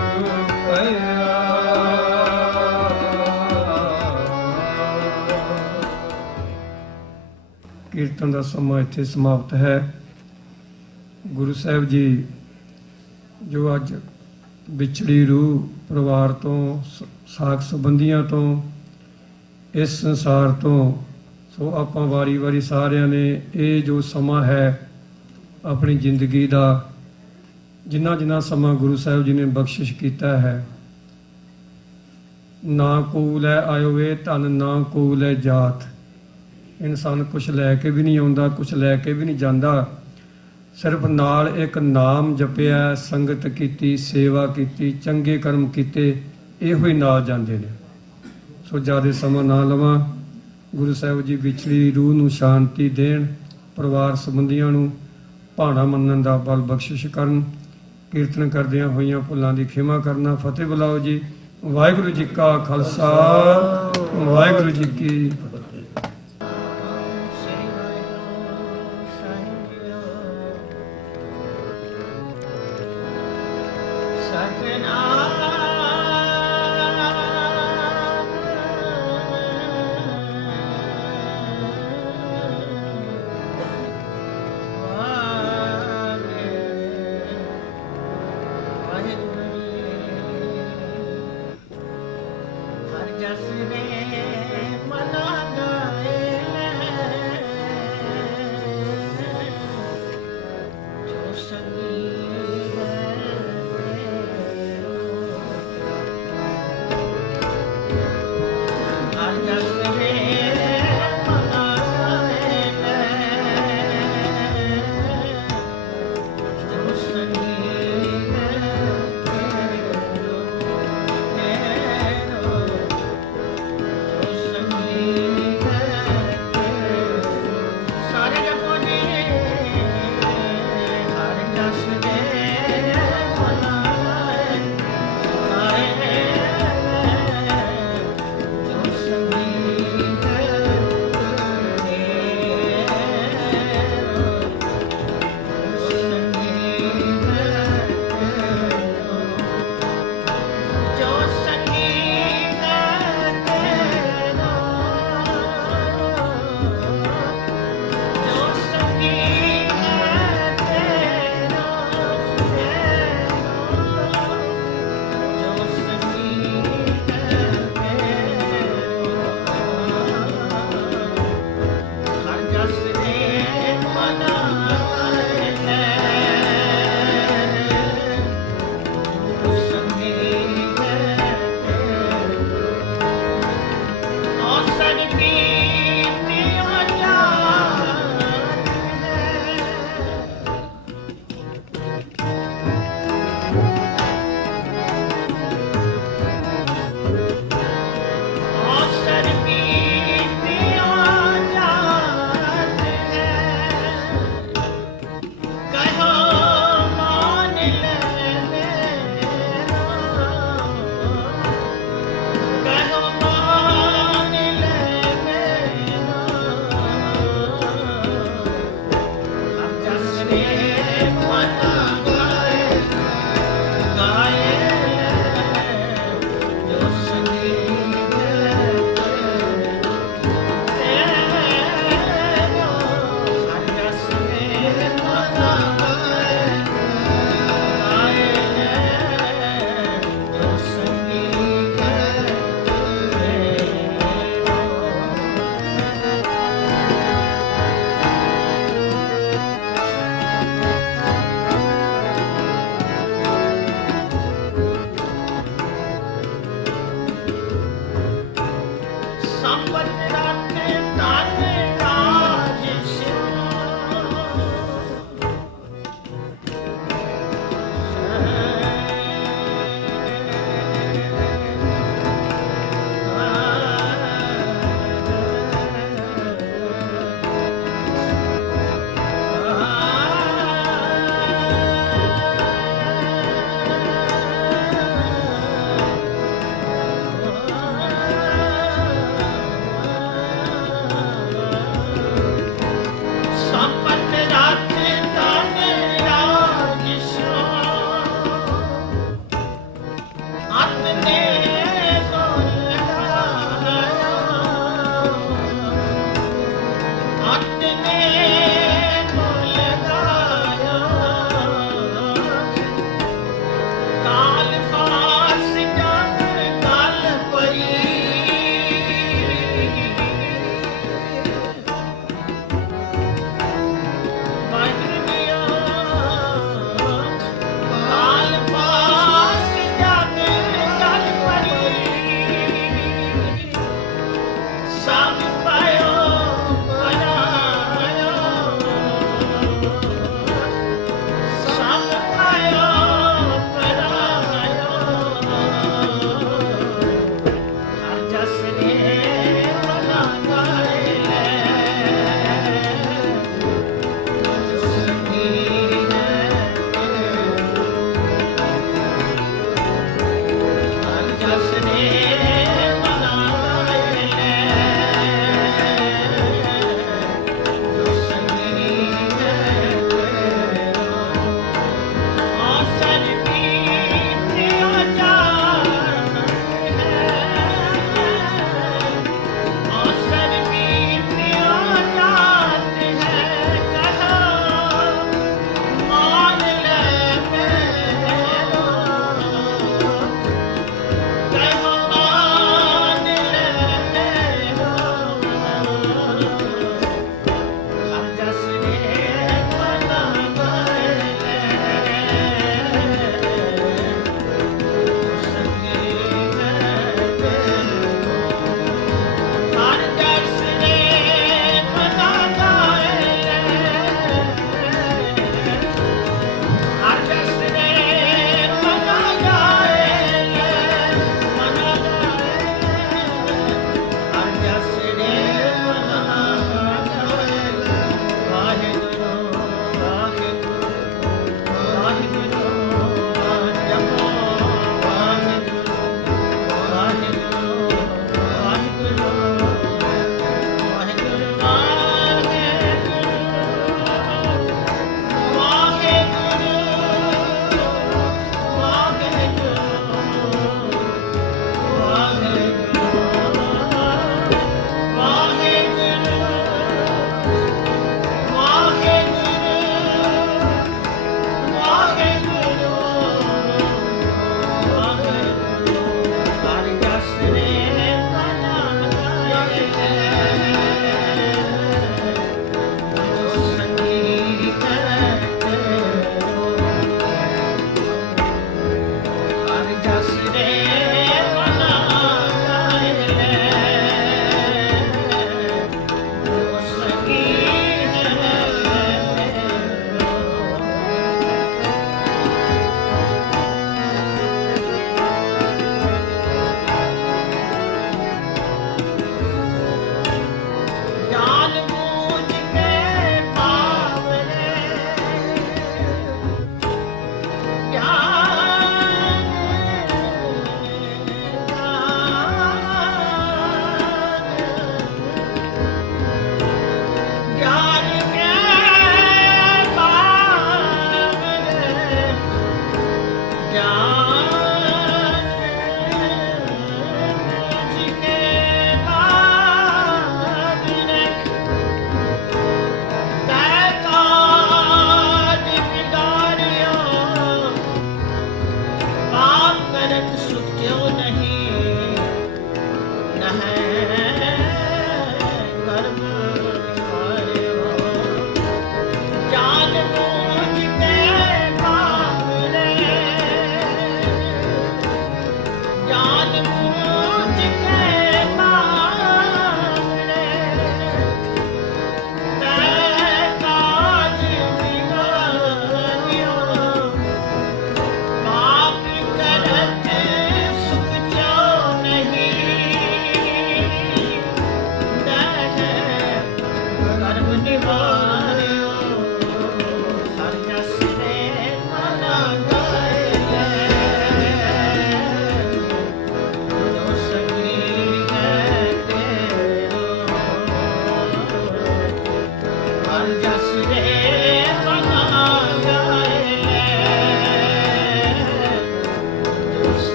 ਪਿਆ। ਕੀਰਤਨ ਦਾ ਸਮਾਂ ਇੱਥੇ ਸਮਾਪਤ ਹੈ। ਗੁਰੂ ਸਾਹਿਬ ਜੀ ਜੋ ਅੱਜ ਵਿਛੜੀ ਰੂਹ ਪਰਿਵਾਰ ਤੋਂ ਸਾਕ ਸੰਬੰਧੀਆਂ ਤੋਂ ਇਸ ਸੰਸਾਰ ਤੋਂ ਸੋ ਆਪਾਂ ਵਾਰੀ ਸਾਰਿਆਂ ਨੇ ਇਹ ਜੋ ਸਮਾਂ ਹੈ ਆਪਣੀ ਜ਼ਿੰਦਗੀ ਦਾ ਜਿੰਨਾ ਸਮਾਂ ਗੁਰੂ ਸਾਹਿਬ ਜੀ ਨੇ ਬਖਸ਼ਿਸ਼ ਕੀਤਾ ਹੈ ਨਾ ਕੋ ਲੈ ਆਇਓ ਏ ਧਨ ਨਾ ਕੋ ਲੈ ਜਾਤ ਇਨਸਾਨ ਕੁਛ ਲੈ ਕੇ ਵੀ ਨਹੀਂ ਆਉਂਦਾ ਕੁਛ ਲੈ ਕੇ ਵੀ ਨਹੀਂ ਜਾਂਦਾ ਸਿਰਫ ਨਾਲ ਇੱਕ ਨਾਮ ਜਪਿਆ ਸੰਗਤ ਕੀਤੀ ਸੇਵਾ ਕੀਤੀ ਚੰਗੇ ਕਰਮ ਕੀਤੇ ਇਹੋ ਹੀ ਨਾਲ ਜਾਂਦੇ ਨੇ ਸੋ ਜ਼ਿਆਦਾ ਸਮਾਂ ਨਾ ਲਵਾਂ ਗੁਰੂ ਸਾਹਿਬ ਜੀ ਵਿਛੜੀ ਰੂਹ ਨੂੰ ਸ਼ਾਂਤੀ ਦੇਣ ਪਰਿਵਾਰ ਸੰਬੰਧੀਆਂ ਨੂੰ ਭਾਣਾ ਮੰਨਣ ਦਾ ਬਲ ਬਖਸ਼ਿਸ਼ ਕਰਨ ਕੀਰਤਨ ਕਰਦਿਆਂ ਹੋਈਆਂ ਭੁੱਲਾਂ ਦੀ ਖਿਮਾ ਕਰਨਾ ਫਤਿਹ ਬੁਲਾਓ ਜੀ ਵਾਹਿਗੁਰੂ ਜੀ ਕਾ ਖਾਲਸਾ ਵਾਹਿਗੁਰੂ ਜੀ ਕੀ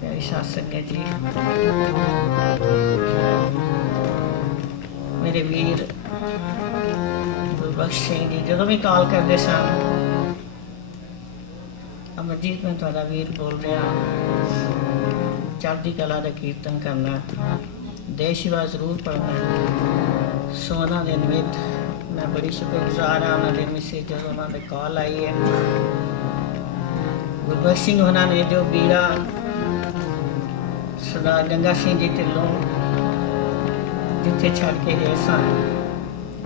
ਪਿਆਰੀ ਸਾਧ ਸੰਗਤ ਜੀ, ਮੇਰੇ ਵੀਰ ਗੁਰਬਖਸ਼ ਸਿੰਘ ਜੀ ਜਦੋਂ ਵੀ ਕਾਲ ਕਰਦੇ ਸਨ, ਅਮਰਜੀਤ ਮੈਂ ਤੁਹਾਡਾ ਵੀਰ ਬੋਲ ਰਿਹਾ, ਚੜ੍ਹਦੀ ਕਲਾ ਦਾ ਕੀਰਤਨ ਕਰਨਾ, ਦੇਸ਼ਵਾ ਜ਼ਰੂਰ ਪੜ੍ਹਨਾ। ਸੋ ਉਹਨਾਂ ਦੇ ਨਿਮਿਤ ਮੈਂ ਬੜੀ ਸ਼ੁਕਰਗੁਜ਼ਾਰ ਹਾਂ। ਉਹਨਾਂ ਦੇ ਮੈਸੇਜ ਜਦੋਂ ਉਹਨਾਂ ਦੇ ਕਾਲ ਆਈ ਹੈ, ਗੁਰਬਖਸ਼ ਸਿੰਘ ਉਹਨਾਂ ਨੇ ਜੋ ਬੀੜਾ ਸਰਦਾਰ ਗੰਗਾ ਸਿੰਘ ਜੀ ਢਿੱਲੋਂ ਜਿੱਥੇ ਛੱਡ ਕੇ ਗਏ ਸਨ,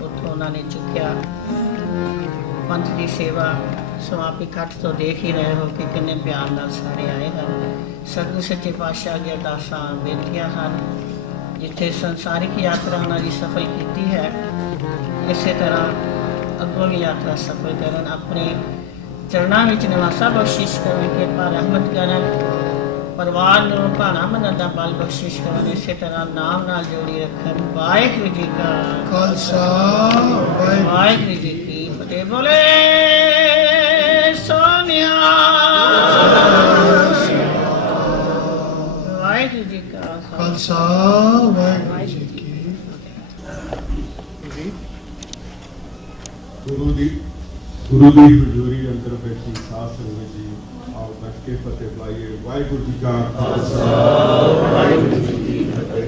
ਉੱਥੋਂ ਉਹਨਾਂ ਨੇ ਚੁੱਕਿਆ ਪੰਥ ਦੀ ਸੇਵਾ। ਸੋ ਆਪ ਇਕੱਠ ਤੋਂ ਦੇਖ ਹੀ ਰਹੇ ਹੋ ਕਿ ਕਿੰਨੇ ਪਿਆਰ ਨਾਲ ਸਾਰੇ ਆਏ ਹਨ। ਸਤਿਗੁਰ ਸੱਚੇ ਪਾਤਸ਼ਾਹ ਦੀਆਂ ਅਰਦਾਸਾਂ ਬੇਨਤੀਆਂ ਹਨ, ਜਿੱਥੇ ਸੰਸਾਰਿਕ ਯਾਤਰਾ ਉਹਨਾਂ ਦੀ ਸਫਲ ਕੀਤੀ ਹੈ, ਇਸੇ ਤਰ੍ਹਾਂ ਅੱਗੋਂ ਵੀ ਯਾਤਰਾ ਸਫਲ ਕਰਨ, ਆਪਣੇ ਚਰਨਾਂ ਵਿੱਚ ਨਿਵਾਸਾ ਬਖਸ਼ਿਸ਼ ਕਰਨ, ਕਿਰਪਾ ਰਹਿਮਤ ਕਰਨ, ਪਰਿਵਾਰ ਨੂੰ ਭਾਣਾ ਮੰਨਣ ਦਾ ਬਲ ਬਖਸ਼ਿਸ਼ ਕਰਨ, ਇਸੇ ਤਰ੍ਹਾਂ ਨਾਮ ਨਾਲ ਜੋੜੀ ਰੱਖਣ। ਵਾਹਿਗੁਰੂ ਜੀ ਕਾ ਖਾਲਸਾ, ਵਾਹਿਗੁਰੂ ਜੀ ਕੀ ਫਤਿਹ। ਬੋਲੇ ਸੋਨਿਆ। ਵਾਹਿਗੁਰੂ ਜੀ ਕਾ ਖਾਲਸਾ, ਵਾਹਿਗੁਰੂ ਜੀ ਕੀ ਗੁਰੂ ਦੀ ਹਜ਼ੂਰੀ ਅੰਦਰ ਬੈਠੀ ਸਾਧ ਸੰਗਤ ਜੀ, ਆਓ ਬੈਠ ਕੇ ਫਤਿਹ ਬੁਲਾਈਏ। ਵਾਹਿਗੁਰੂ ਜੀ ਕਾ ਖਾਲਸਾ, ਵਾਹਿਗੁਰੂ ਜੀ ਕੀ ਫਤਿਹ।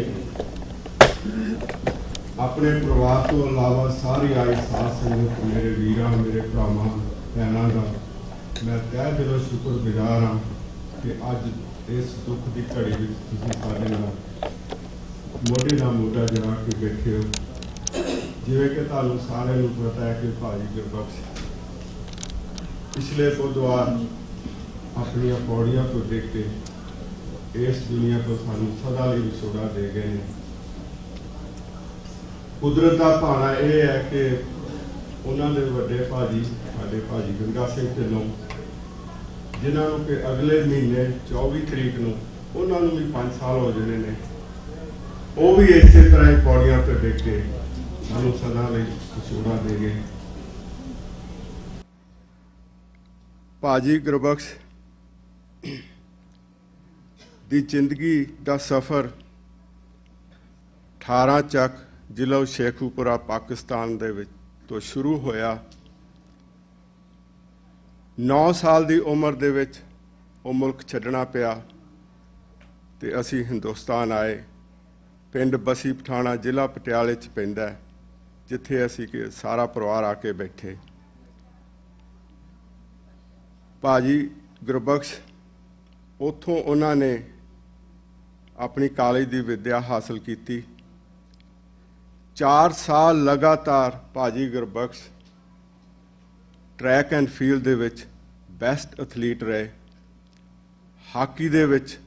ਆਪਣੇ ਪਰਿਵਾਰ ਤੋਂ ਇਲਾਵਾ ਸਾਰੀ ਆਈ ਸਾਧ ਸੰਗਤ, ਮੇਰੇ ਵੀਰਾਂ, ਮੇਰੇ ਭਰਾਵਾਂ ਭੈਣਾਂ ਦਾ ਮੈਂ ਤਹਿ ਦਿਲੋਂ ਸ਼ੁਕਰਗੁਜ਼ਾਰ ਹਾਂ ਕਿ ਅੱਜ ਇਸ ਦੁੱਖ ਦੀ ਘੜੀ ਵਿੱਚ ਤੁਸੀਂ ਸਾਡੇ ਨਾਲ ਮੋਢੇ ਨਾਲ ਮੋਢਾ ਜੜਾ ਕੇ ਬੈਠੇ ਹੋ। ਜਿਵੇਂ ਕਿ ਤੁਹਾਨੂੰ ਸਾਰਿਆਂ ਨੂੰ ਪਤਾ ਹੈ ਕਿ ਭਾਜੀ ਗੁਰਬਖਸ਼ ਪਿਛਲੇ ਬੁੱਧਵਾਰ ਆਪਣੀਆਂ ਪੌੜੀਆਂ ਤੋਂ ਡਿੱਗ ਕੇ ਇਸ ਦੁਨੀਆ ਤੋਂ ਸਾਨੂੰ ਸਦਾ ਲਈ ਵਿਛੋੜਾ ਦੇ ਗਏ ਨੇ। ਕੁਦਰਤ ਦਾ ਭਾਣਾ ਇਹ ਹੈ ਕਿ ਉਹਨਾਂ ਦੇ ਵੱਡੇ ਭਾਜੀ ਸਾਡੇ ਭਾਜੀ ਗੰਗਾ ਸਿੰਘ ਢਿੱਲੋਂ, ਜਿਨ੍ਹਾਂ ਨੂੰ ਕਿ ਅਗਲੇ ਮਹੀਨੇ 24 ਤਰੀਕ ਨੂੰ ਉਹਨਾਂ ਨੂੰ ਵੀ 5 ਸਾਲ ਹੋ ਜਾਣੇ ਨੇ, ਉਹ ਵੀ ਇਸੇ ਤਰ੍ਹਾਂ ਹੀ ਪੌੜੀਆਂ ਤੋਂ ਡਿੱਗ ਕੇ ਸਾਨੂੰ ਸਦਾ ਲਈ ਵਿਛੋੜਾ ਦੇ ਗਏ। ਭਾਜੀ ਗੁਰਬਖਸ਼ ਦੀ ਜ਼ਿੰਦਗੀ ਦਾ ਸਫ਼ਰ 18 ਚੱਕ ਜ਼ਿਲ੍ਹਾ ਸ਼ੇਖੂਪੁਰਾ ਪਾਕਿਸਤਾਨ ਦੇ ਵਿੱਚ ਤੋਂ ਸ਼ੁਰੂ ਹੋਇਆ। 9 ਸਾਲ ਦੀ ਉਮਰ ਦੇ ਵਿੱਚ ਉਹ ਮੁਲਕ ਛੱਡਣਾ ਪਿਆ ਤੇ ਅਸੀਂ ਹਿੰਦੁਸਤਾਨ ਆਏ। ਪਿੰਡ ਬਸੀ ਪਠਾਣਾ ਜ਼ਿਲ੍ਹਾ ਪਟਿਆਲੇ 'ਚ ਪੈਂਦਾ, ਜਿੱਥੇ ਅਸੀਂ ਕਿ ਸਾਰਾ ਪਰਿਵਾਰ ਆ ਕੇ ਬੈਠੇ। ਭਾਜੀ ਗੁਰਬਖਸ਼ ਉੱਥੋਂ ਉਹਨਾਂ ਨੇ ਆਪਣੀ ਕਾਲਜ ਦੀ ਵਿੱਦਿਆ ਹਾਸਲ ਕੀਤੀ। 4 ਸਾਲ ਲਗਾਤਾਰ ਭਾਜੀ ਗੁਰਬਖਸ਼ ਟਰੈਕ ਐਂਡ ਫੀਲਡ ਦੇ ਵਿੱਚ ਬੈਸਟ ਐਥਲੀਟ ਰਹੇ, ਹਾਕੀ ਦੇ ਵਿੱਚ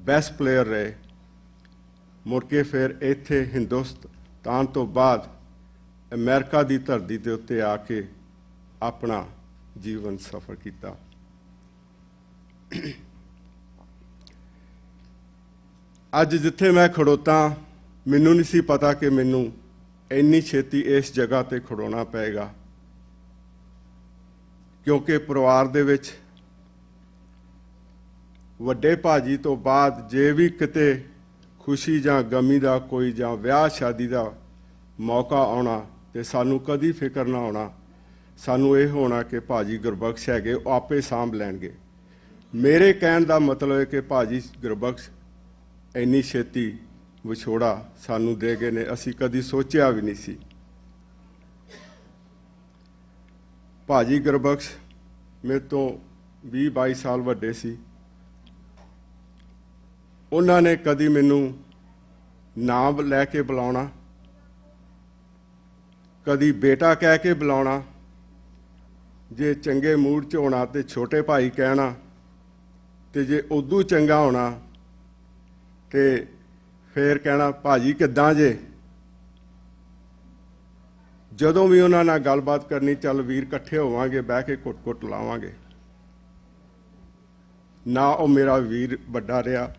ਬੈਸਟ ਪਲੇਅਰ ਰਹੇ। ਮੁੜ ਕੇ ਫਿਰ ਇੱਥੇ ਹਿੰਦੁਸਤਾਨ ਤੋਂ ਬਾਅਦ ਅਮਰੀਕਾ ਦੀ ਧਰਤੀ ਦੇ ਉੱਤੇ ਆ ਕੇ ਆਪਣਾ ਜੀਵਨ ਸਫਲ ਕੀਤਾ। ਅੱਜ ਜਿੱਥੇ ਮੈਂ ਖੜੋਤਾ, ਮੈਨੂੰ ਨਹੀਂ ਸੀ ਪਤਾ ਕਿ ਮੈਨੂੰ ਇੰਨੀ ਛੇਤੀ ਇਸ ਜਗ੍ਹਾ ਤੇ ਖੜੋਣਾ ਪਏਗਾ, ਕਿਉਂਕਿ ਪਰਿਵਾਰ ਦੇ ਵਿੱਚ ਵੱਡੇ ਭਾਜੀ ਤੋਂ ਬਾਅਦ ਜੇ ਵੀ ਕਿਤੇ ਖੁਸ਼ੀ ਜਾਂ ਗਮੀ ਦਾ ਕੋਈ ਜਾਂ ਵਿਆਹ ਸ਼ਾਦੀ ਦਾ ਮੌਕਾ ਆਉਣਾ ਤੇ ਸਾਨੂੰ ਕਦੀ ਫਿਕਰ ਨਾ ਆਉਣਾ, ਸਾਨੂੰ ਇਹ ਹੋਣਾ ਕਿ ਭਾਜੀ ਗੁਰਬਖਸ਼ ਹੈਗੇ, ਉਹ ਆਪੇ ਸਾਂਭ ਲੈਣਗੇ। ਮੇਰੇ ਕਹਿਣ ਦਾ ਮਤਲਬ ਹੈ ਕਿ ਭਾਜੀ ਗੁਰਬਖਸ਼ ਇੰਨੀ ਛੇਤੀ ਵਿਛੋੜਾ ਸਾਨੂੰ ਦੇ ਗਏ ਨੇ, ਅਸੀਂ ਕਦੀ ਸੋਚਿਆ ਵੀ ਨਹੀਂ ਸੀ। ਭਾਜੀ ਗੁਰਬਖਸ਼ ਮੇਰੇ ਤੋਂ 20-22 ਸਾਲ ਵੱਡੇ ਸੀ। ਉਹਨਾਂ ਨੇ ਕਦੀ ਮੈਨੂੰ ਨਾਮ ਲੈ ਕੇ ਬੁਲਾਉਣਾ, ਕਦੀ ਬੇਟਾ ਕਹਿ ਕੇ ਬੁਲਾਉਣਾ, ਜੇ ਚੰਗੇ ਮੂਡ 'ਚ ਹੋਣਾ ਤੇ ਛੋਟੇ ਭਾਈ ਕਹਿਣਾ, ਤੇ ਜੇ ਉਦੋਂ ਚੰਗਾ ਹੋਣਾ ਤੇ ਫੇਰ ਕਹਿਣਾ ਭਾਜੀ ਕਿੱਦਾਂ ਜੇ। ਜਦੋਂ ਵੀ ਉਹਨਾਂ ਨਾਲ ਗੱਲਬਾਤ ਕਰਨੀ, ਚੱਲ ਵੀਰ ਇਕੱਠੇ ਹੋਵਾਂਗੇ, ਬਹਿ ਕੇ ਘੁੱਟ-ਘੁੱਟ ਲਾਵਾਂਗੇ। ਨਾ ਉਹ ਮੇਰਾ ਵੀਰ ਵੱਡਾ ਰਿਹਾ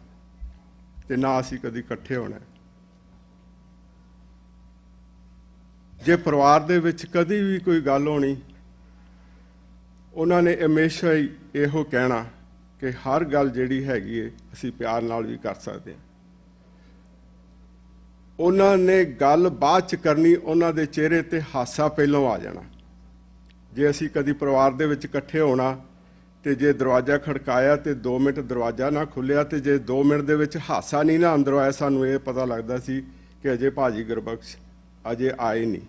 ਤੇ ਨਾ ਅਸੀਂ ਕਦੀ ਇਕੱਠੇ ਹੋਣਾ। ਜੇ ਪਰਿਵਾਰ ਦੇ ਵਿੱਚ ਕਦੀ ਵੀ ਕੋਈ ਗੱਲ ਹੋਣੀ, ਉਹਨਾਂ ਨੇ ਹਮੇਸ਼ਾ ਹੀ ਇਹੋ ਕਹਿਣਾ ਕਿ ਹਰ ਗੱਲ ਜਿਹੜੀ ਹੈਗੀ ਹੈ ਅਸੀਂ ਪਿਆਰ ਨਾਲ ਵੀ ਕਰ ਸਕਦੇ ਹਾਂ। ਉਹਨਾਂ ਨੇ ਗੱਲ ਬਾਅਦ 'ਚ ਕਰਨੀ, ਉਹਨਾਂ ਦੇ ਚਿਹਰੇ ਤੇ ਹਾਸਾ ਪਹਿਲਾਂ ਆ ਜਾਣਾ। ਜੇ ਅਸੀਂ ਕਦੀ ਪਰਿਵਾਰ ਦੇ ਵਿੱਚ ਇਕੱਠੇ ਹੋਣਾ ਤੇ ਜੇ ਦਰਵਾਜ਼ਾ ਖੜਕਾਇਆ ਤੇ 2 ਮਿੰਟ ਦਰਵਾਜ਼ਾ ਨਾ ਖੁੱਲਿਆ ਤੇ ਜੇ 2 ਮਿੰਟ ਦੇ ਵਿੱਚ ਹਾਸਾ ਨਹੀਂ ਨਾ ਅੰਦਰੋਂ ਆਇਆ, ਸਾਨੂੰ ਇਹ ਪਤਾ ਲੱਗਦਾ ਸੀ ਕਿ ਅਜੇ ਭਾਜੀ ਗੁਰਬਖਸ਼ ਅਜੇ ਆਏ ਨਹੀਂ।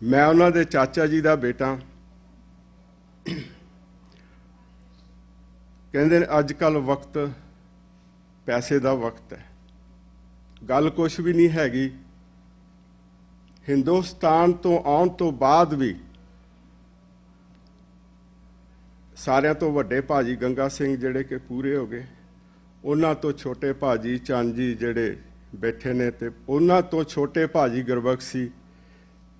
ਮੈਂ ਉਹਨਾਂ ਦੇ ਚਾਚਾ ਜੀ ਦਾ ਬੇਟਾ। ਕਹਿੰਦੇ ਨੇ ਅੱਜ ਕੱਲ੍ਹ ਵਕਤ ਪੈਸੇ ਦਾ ਵਕਤ ਹੈ। ਗੱਲ ਕੁਛ ਵੀ ਨਹੀਂ ਹੈਗੀ। ਹਿੰਦੁਸਤਾਨ ਤੋਂ ਆਉਣ ਤੋਂ ਬਾਅਦ ਵੀ ਸਾਰਿਆਂ ਤੋਂ ਵੱਡੇ ਭਾਜੀ ਗੰਗਾ ਸਿੰਘ ਜਿਹੜੇ ਕਿ ਪੂਰੇ ਹੋ ਗਏ, ਉਹਨਾਂ ਤੋਂ ਛੋਟੇ ਭਾਜੀ ਚੰਦ ਜੀ ਜਿਹੜੇ ਬੈਠੇ ਨੇ, ਤੇ ਉਹਨਾਂ ਤੋਂ ਛੋਟੇ ਭਾਜੀ ਗੁਰਬਖਸ਼ ਸੀ,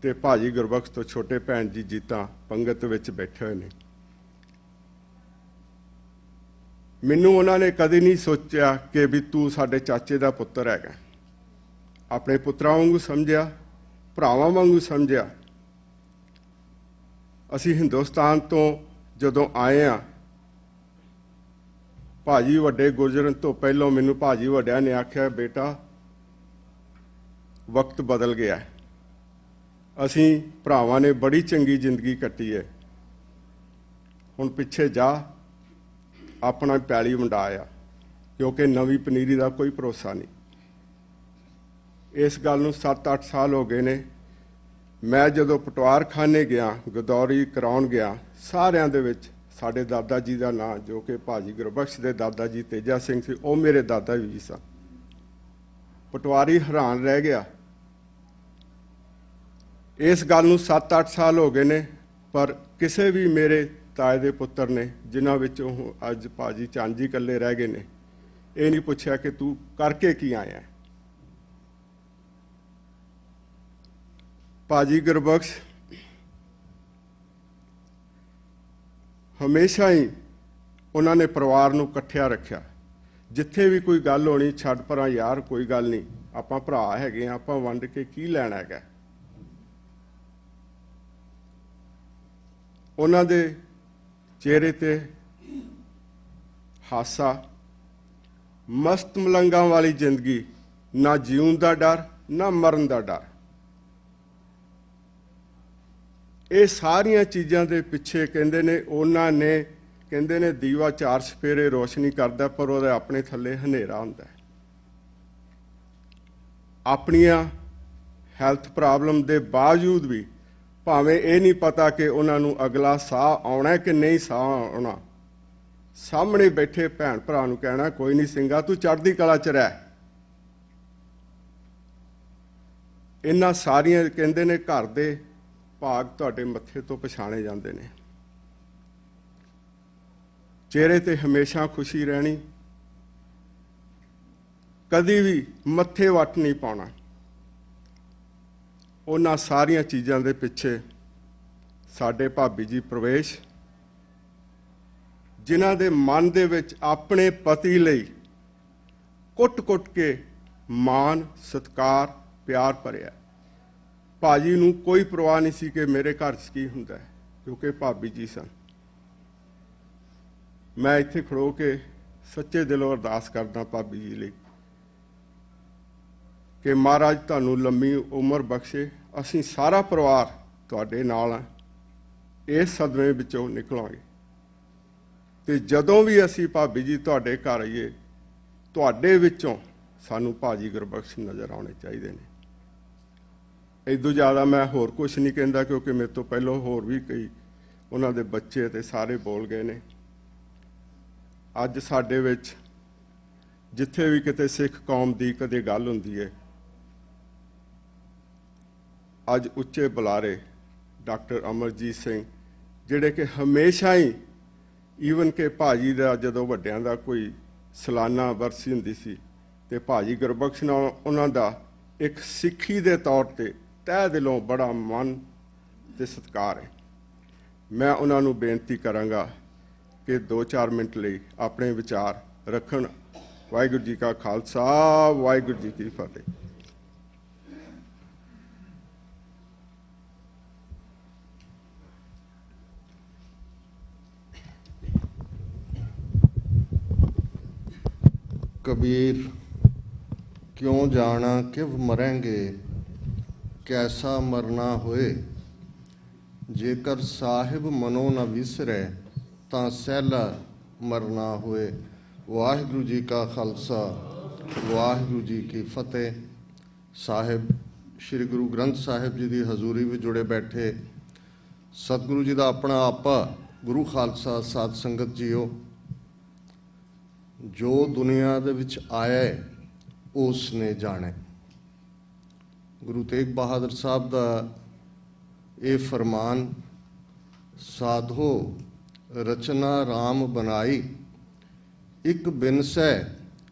ਤੇ ਭਾਜੀ ਗੁਰਬਖਸ਼ ਤੋਂ ਛੋਟੇ ਭੈਣ ਜੀ ਜੀਤਾ ਪੰਗਤ ਵਿੱਚ ਬੈਠੇ ਹੋਏ ਨੇ। ਮੈਨੂੰ ਉਹਨਾਂ ਨੇ ਕਦੇ ਨਹੀਂ ਸੋਚਿਆ ਕਿ ਵੀ ਤੂੰ ਸਾਡੇ ਚਾਚੇ ਦਾ ਪੁੱਤਰ ਹੈਗਾ। ਆਪਣੇ ਪੁੱਤਰਾਂ ਵਾਂਗੂ ਸਮਝਿਆ, ਭਰਾਵਾਂ ਵਾਂਗੂ ਸਮਝਿਆ। ਅਸੀਂ ਹਿੰਦੁਸਤਾਨ ਤੋਂ ਜਦੋਂ ਆਏ ਆ, ਭਾਜੀ ਵੱਡੇ ਗੁਜ਼ਰਨ ਤੋਂ ਪਹਿਲਾਂ ਮੈਨੂੰ ਭਾਜੀ ਵੱਡਿਆਂ ਨੇ ਆਖਿਆ, ਬੇਟਾ ਵਕਤ ਬਦਲ ਗਿਆ। ਅਸੀਂ ਭਰਾਵਾਂ ਨੇ ਬੜੀ ਚੰਗੀ ਜ਼ਿੰਦਗੀ ਕੱਟੀ ਹੈ, ਹੁਣ ਪਿੱਛੇ ਜਾ ਆਪਣਾ ਪੈਲੀ ਵੰਡਾ ਆ, ਕਿਉਂਕਿ ਨਵੀਂ ਪਨੀਰੀ ਦਾ ਕੋਈ ਭਰੋਸਾ ਨਹੀਂ। ਇਸ ਗੱਲ ਨੂੰ 7-8 ਸਾਲ ਹੋ ਗਏ ਨੇ। ਮੈਂ ਜਦੋਂ ਪਟਵਾਰਖਾਨੇ ਗਿਆ, ਗਦੌਰੀ ਕਰਾਉਣ ਗਿਆ, ਸਾਰਿਆਂ ਦੇ ਵਿੱਚ ਸਾਡੇ ਦਾਦਾ ਜੀ ਦਾ ਨਾਂ, ਜੋ ਕਿ ਭਾਜੀ ਗੁਰਬਖਸ਼ ਦੇ ਦਾਦਾ ਜੀ ਤੇਜਾ ਸਿੰਘ ਸੀ, ਉਹ ਮੇਰੇ ਦਾਦਾ ਵੀ ਸਨ। ਪਟਵਾਰੀ ਹੈਰਾਨ ਰਹਿ ਗਿਆ। ਇਸ ਗੱਲ ਨੂੰ 7-8 ਸਾਲ ਹੋ ਗਏ ਨੇ, ਪਰ ਕਿਸੇ ਵੀ ਮੇਰੇ ਤਾਏ ਦੇ ਪੁੱਤਰ ਨੇ, ਜਿਨ੍ਹਾਂ ਵਿੱਚੋਂ ਅੱਜ ਭਾਜੀ ਚੰਦ ਜੀ ਇਕੱਲੇ ਰਹਿ ਗਏ ਨੇ, ਇਹ ਨਹੀਂ ਪੁੱਛਿਆ ਕਿ ਤੂੰ ਕਰਕੇ ਕੀ ਆਇਆ। ਭਾਜੀ ਗੁਰਬਖਸ਼ ਹਮੇਸ਼ਾ ਹੀ ਉਹਨਾਂ ਨੇ ਪਰਿਵਾਰ ਨੂੰ ਇਕੱਠਿਆ ਰੱਖਿਆ। ਜਿੱਥੇ ਵੀ ਕੋਈ ਗੱਲ ਹੋਣੀ, ਛੱਡ ਪਰਾਂ ਯਾਰ, ਕੋਈ ਗੱਲ ਨਹੀਂ, ਆਪਾਂ ਭਰਾ ਹੈਗੇ ਆ, ਆਪਾਂ ਵੰਡ ਕੇ ਕੀ ਲੈਣਾ ਹੈਗਾ। ਉਹਨਾਂ ਦੇ ਚਿਹਰੇ ਤੇ ਹਾਸਾ, ਮਸਤ ਮਲੰਗਾਂ ਵਾਲੀ ਜ਼ਿੰਦਗੀ, ਨਾ ਜਿਉਣ ਦਾ ਡਰ ਨਾ ਮਰਨ ਦਾ ਡਰ। ਇਹ ਸਾਰੀਆਂ ਚੀਜ਼ਾਂ ਦੇ ਪਿੱਛੇ ਕਹਿੰਦੇ ਨੇ ਉਹਨਾਂ ਨੇ, ਕਹਿੰਦੇ ਨੇ ਦੀਵਾ 4 ਸਫੇਰੇ ਰੋਸ਼ਨੀ ਕਰਦਾ, ਪਰ ਉਹਦੇ ਆਪਣੇ ਥੱਲੇ ਹਨੇਰਾ ਹੁੰਦਾ। ਆਪਣੀਆਂ ਹੈਲਥ ਪ੍ਰੋਬਲਮ ਦੇ ਬਾਵਜੂਦ ਵੀ, ਭਾਵੇਂ ਇਹ ਨਹੀਂ ਪਤਾ ਕਿ ਉਹਨਾਂ ਨੂੰ ਅਗਲਾ ਸਾਹ ਆਉਣਾ ਕਿ ਨਹੀਂ ਸਾਹ ਆਉਣਾ, ਸਾਹਮਣੇ ਬੈਠੇ ਭੈਣ ਭਰਾ ਨੂੰ ਕਹਿਣਾ, ਕੋਈ ਨਹੀਂ ਸਿੰਘਾ, ਤੂੰ ਚੜ੍ਹਦੀ ਕਲਾ 'ਚ ਰਹਿ। ਇਹਨਾਂ ਸਾਰੀਆਂ ਕਹਿੰਦੇ ਨੇ ਘਰ ਦੇ ਭਾਗ ਤੁਹਾਡੇ ਮੱਥੇ ਤੋਂ ਪਛਾਣੇ ਜਾਂਦੇ ਨੇ। ਚਿਹਰੇ ਤੇ ਹਮੇਸ਼ਾ ਖੁਸ਼ੀ ਰਹਿਣੀ, ਕਦੀ ਵੀ ਮੱਥੇ ਵੱਟ ਨਹੀਂ ਪਾਉਣਾ। ਉਹਨਾਂ ਸਾਰੀਆਂ ਚੀਜ਼ਾਂ ਦੇ ਪਿੱਛੇ ਸਾਡੇ ਭਾਬੀ ਜੀ ਪ੍ਰਵੇਸ਼, ਜਿਨ੍ਹਾਂ ਦੇ ਮਨ ਦੇ ਵਿੱਚ ਆਪਣੇ ਪਤੀ ਲਈ ਕੁੱਟ-ਕੁੱਟ ਕੇ ਮਾਣ, ਸਤਿਕਾਰ, ਪਿਆਰ ਭਰਿਆ। ਭਾਜੀ ਨੂੰ ਕੋਈ ਪਰਵਾਹ ਨਹੀਂ ਸੀ ਕਿ ਮੇਰੇ ਘਰ 'ਚ ਕੀ ਹੁੰਦਾ ਹੈ, ਕਿਉਂਕਿ ਭਾਬੀ ਜੀ ਸਨ। ਮੈਂ ਇੱਥੇ ਖੜੋ ਕੇ ਸੱਚੇ ਦਿਲੋਂ ਅਰਦਾਸ ਕਰਦਾ ਭਾਬੀ ਜੀ ਲਈ ਕਿ ਮਹਾਰਾਜ ਤੁਹਾਨੂੰ ਲੰਮੀ ਉਮਰ ਬਖਸ਼ੇ। ਅਸੀਂ ਸਾਰਾ ਪਰਿਵਾਰ ਤੁਹਾਡੇ ਨਾਲ ਹਾਂ, ਇਸ ਸਦਮੇ ਵਿੱਚੋਂ ਨਿਕਲਾਂਗੇ। ਤੇ ਜਦੋਂ ਵੀ ਅਸੀਂ ਭਾਬੀ ਜੀ ਤੁਹਾਡੇ ਘਰ ਆਈਏ, ਤੁਹਾਡੇ ਵਿੱਚੋਂ ਸਾਨੂੰ ਭਾਜੀ ਗੁਰਬਖਸ਼ ਨਜ਼ਰ ਆਉਣੇ ਚਾਹੀਦੇ ਨੇ। ਇਦੋਂ ਜ਼ਿਆਦਾ ਮੈਂ ਹੋਰ ਕੁਝ ਨਹੀਂ ਕਹਿੰਦਾ, ਕਿਉਂਕਿ ਮੇਰੇ ਤੋਂ ਪਹਿਲਾਂ ਹੋਰ ਵੀ ਕਈ ਉਹਨਾਂ ਦੇ ਬੱਚੇ ਤੇ ਸਾਰੇ ਬੋਲ ਗਏ ਨੇ। ਅੱਜ ਸਾਡੇ ਵਿੱਚ ਜਿੱਥੇ ਵੀ ਕਿਤੇ ਸਿੱਖ ਕੌਮ ਦੀ ਕਦੇ ਗੱਲ ਹੁੰਦੀ ਹੈ, ਅੱਜ ਉੱਚੇ ਬੁਲਾਰੇ ਡਾਕਟਰ ਅਮਰਜੀਤ ਸਿੰਘ, ਜਿਹੜੇ ਕਿ ਹਮੇਸ਼ਾ ਹੀ ਈਵਨ ਕਿ ਭਾਜੀ ਦਾ ਜਦੋਂ ਵੱਡਿਆਂ ਦਾ ਕੋਈ ਸਾਲਾਨਾ ਵਰਸੀ ਹੁੰਦੀ ਸੀ ਤੇ ਭਾਜੀ ਗੁਰਬਖਸ਼ ਨਾਲ ਉਹਨਾਂ ਦਾ ਇੱਕ ਸਿੱਖੀ ਦੇ ਤੌਰ ਤੇ ਤਹਿ ਦਿਲੋਂ ਬੜਾ ਮਾਣ ਤੇ ਸਤਿਕਾਰ ਹੈ। ਮੈਂ ਉਹਨਾਂ ਨੂੰ ਬੇਨਤੀ ਕਰਾਂਗਾ ਕਿ 2-4 ਮਿੰਟ ਲਈ ਆਪਣੇ ਵਿਚਾਰ ਰੱਖਣ। ਵਾਹਿਗੁਰੂ ਜੀ ਕਾ ਖਾਲਸਾ, ਵਾਹਿਗੁਰੂ ਜੀ ਕੀ ਫਤਿਹ। कबीर क्यों जाना किव मरेंगे, कैसा मरना होए। जेकर साहिब मनो न विसरे, तां सहला मरना होए। वाहिगुरू जी का खालसा, वाहिगुरू जी की फतेह। साहिब श्री गुरु ग्रंथ साहिब जी की हजूरी में जुड़े बैठे सतगुरु जी का अपना आपा गुरु खालसा साध संगत जीओ, जो दुनिया दे विच आया है उसने जाने। गुरु तेग बहादुर साहब का ये फरमान, साधो रचना राम बनाई, एक बिनसै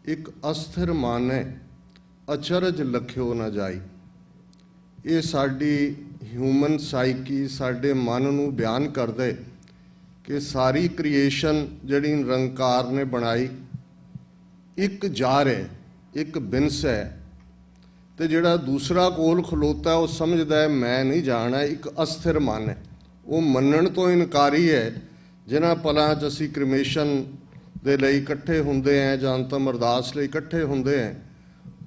एक अस्थिर माने, अचरज लख्यो न जाई। ये साडी ह्यूमन साइकी, साडे मन नूं बयान कर दे कि सारी क्रिएशन जिहड़ी निरंकार ने बनाई, एक जार है, एक बिनस है, तो जिहड़ा दूसरा कोल खलोता वो समझदा है मैं नहीं जाना, एक अस्थिर मन है। वो मनण तो इनकारी है। जिन्हां पलां च असीं क्रिमेशन दे लई इकट्ठे हुंदे हैं जां अंतम अरदास लई इकट्ठे हुंदे हैं,